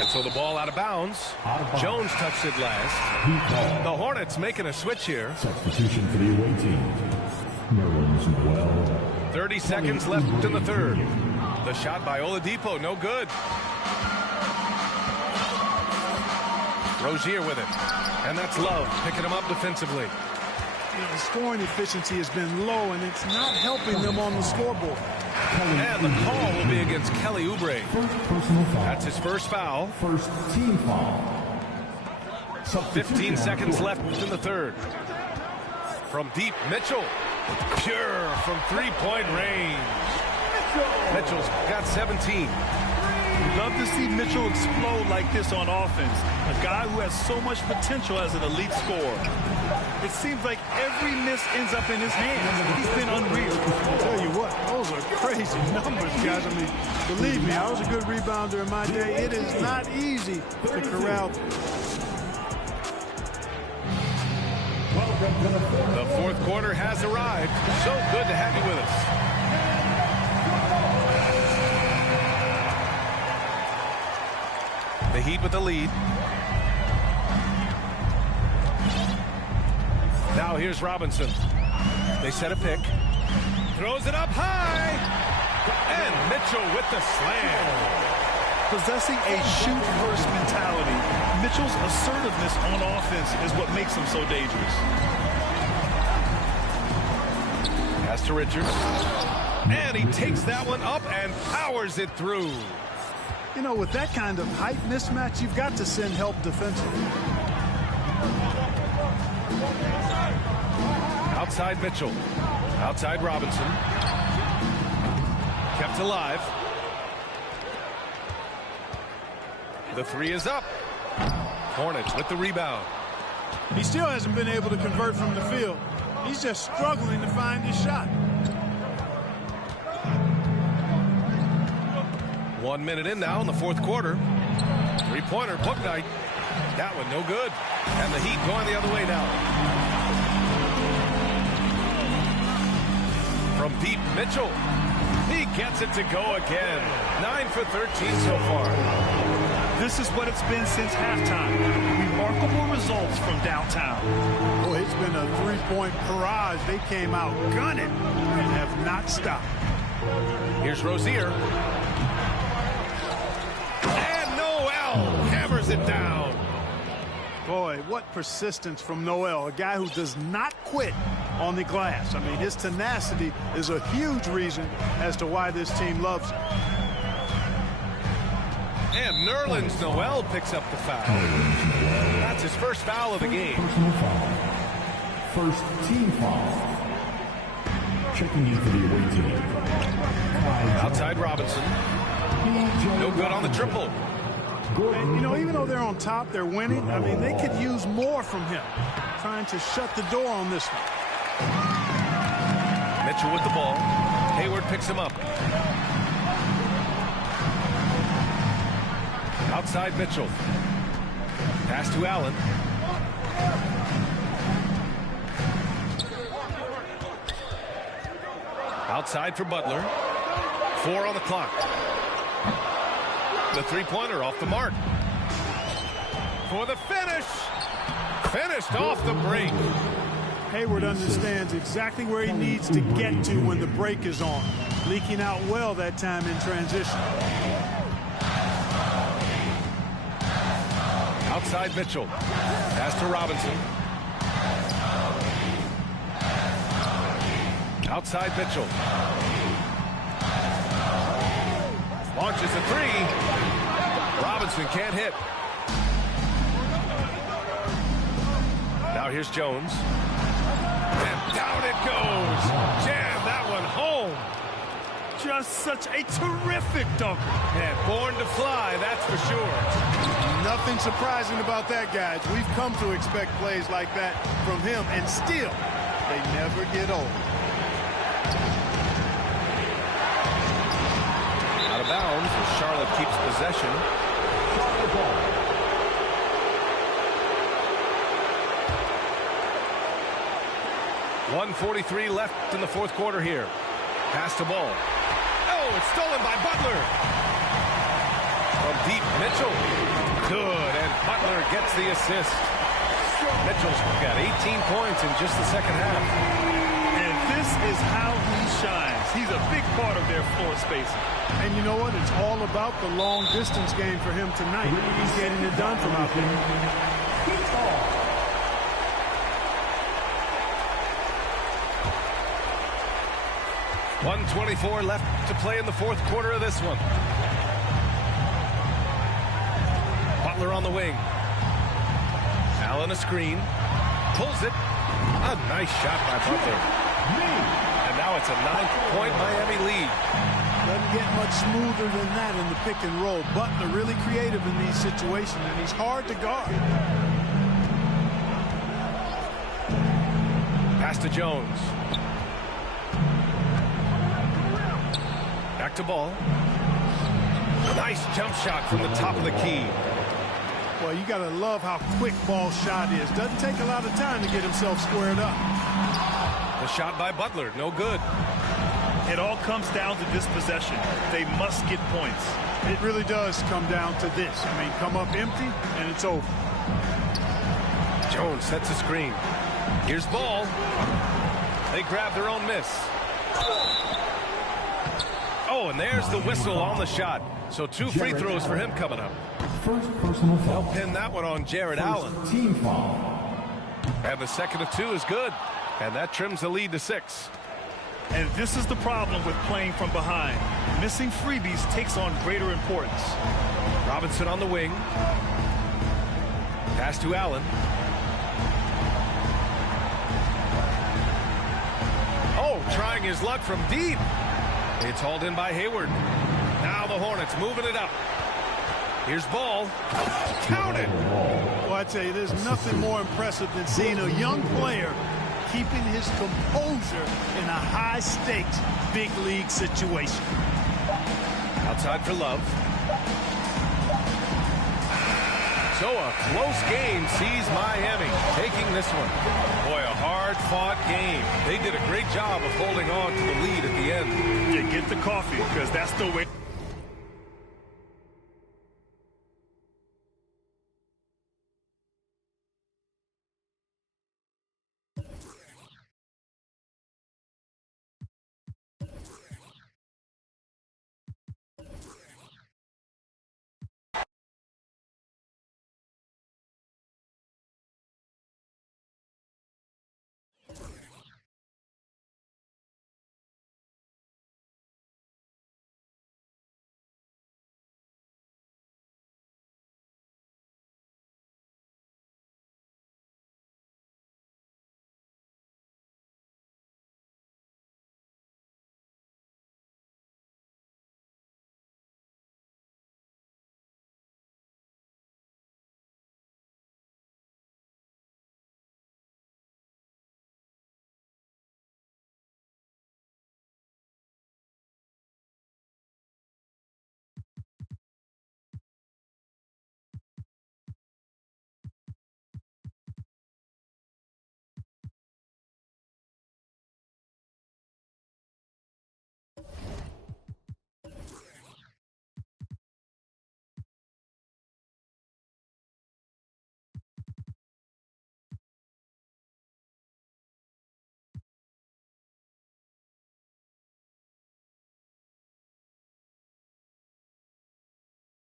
And so the ball out of bounds. Jones touched it last. The Hornets making a switch here. Substitution for the away team. Nerlens Noel. 30 seconds left in the third. The shot by Oladipo, no good. Rozier with it. And that's Love picking him up defensively. You know, the scoring efficiency has been low, and it's not helping them on the scoreboard. And the call will be against Kelly Oubre. That's his first foul. First team foul. 15 seconds left in the third. From deep, Mitchell. Pure from three-point range. Mitchell's got 17. We'd love to see Mitchell explode like this on offense. A guy who has so much potential as an elite scorer. It seems like every miss ends up in his hands. He's been unreal. I'll tell you what, those are crazy numbers, guys. I mean, believe me, I was a good rebounder in my day. It is not easy to corral. The fourth quarter has arrived. So good to have you with us. The Heat with the lead. Now here's Robinson. They set a pick. Throws it up high. And Mitchell with the slam. Possessing a shoot-first mentality, Mitchell's assertiveness on offense is what makes him so dangerous. Pass to Richards. And he takes that one up and powers it through. You know, with that kind of height mismatch, you've got to send help defensively. Outside Mitchell. Outside Robinson. Kept alive. The three is up. Hornets with the rebound. He still hasn't been able to convert from the field. He's just struggling to find his shot. 1 minute in now in the fourth quarter. Three-pointer, Bouknight. That one no good. And the Heat going the other way now. From deep, Mitchell. He gets it to go again. 9 for 13 so far. This is what it's been since halftime. Remarkable results from downtown. Boy, it's been a three-point barrage. They came out gunning and have not stopped. Here's Rozier. And Noel hammers it down. Boy, what persistence from Noel, a guy who does not quit on the glass. I mean, his tenacity is a huge reason as to why this team loves him. And Nerlens Noel picks up the foul. That's his first foul of the game. Personal foul. First team foul. Checking in for the away team. Outside Robinson. No good on the triple. And, you know, even though they're on top, they're winning. I mean, they could use more from him. Trying to shut the door on this one. Mitchell with the ball. Hayward picks him up. Outside Mitchell. Pass to Allen. Outside for Butler. 4 on the clock. The three-pointer off the mark. For the finish. Finished off the break. Hayward understands exactly where he needs to get to when the break is on. Leaking out well that time in transition. Outside Mitchell. Pass to Robinson. Outside Mitchell. Launches a three. Robinson can't hit. Now here's Jones. And down it goes. Jam that one home. Just such a terrific dunker. And born to fly, that's for sure. Nothing surprising about that, guys. We've come to expect plays like that from him, and still, they never get old. Out of bounds as Charlotte keeps possession. 1:43 left in the fourth quarter here. Pass to ball. Oh, it's stolen by Butler. From deep, Mitchell. Good, and Butler gets the assist. Mitchell's got 18 points in just the second half. And this is how he shines. He's a big part of their floor spacing. And you know what? It's all about the long distance game for him tonight. He's getting it done from out there. 1:24 left to play in the fourth quarter of this one. Butler on the wing. Allen a screen. Pulls it. A nice shot by Butler. And now it's a 9-point Miami lead. Doesn't get much smoother than that in the pick and roll. Butler really creative in these situations, and he's hard to guard. Pass to Jones. Back to ball. Nice jump shot from the top of the key. Well, you got to love how quick ball shot is. Doesn't take a lot of time to get himself squared up. The shot by Butler, no good. It all comes down to this possession. They must get points. It really does come down to this. I mean, come up empty, and it's over. Jones sets a screen. Here's ball. They grab their own miss. Oh, and there's the whistle on the shot. So 2 free throws for him coming up. First personal foul. They'll pin that one on Jared Allen. Team foul. And the second of 2 is good. And that trims the lead to 6. And this is the problem with playing from behind. missing freebies takes on greater importance. Robinson on the wing. Pass to Allen. Oh, trying his luck from deep. It's hauled in by Hayward. Now the Hornets moving it up. Here's Ball. Counted. Well, I tell you, there's nothing more impressive than seeing a young player keeping his composure in a high-stakes, big-league situation. Outside for Love. So a close game sees Miami taking this one. Boy, a hard-fought game. They did a great job of holding on to the lead at the end. Yeah, get the coffee, because that's the way.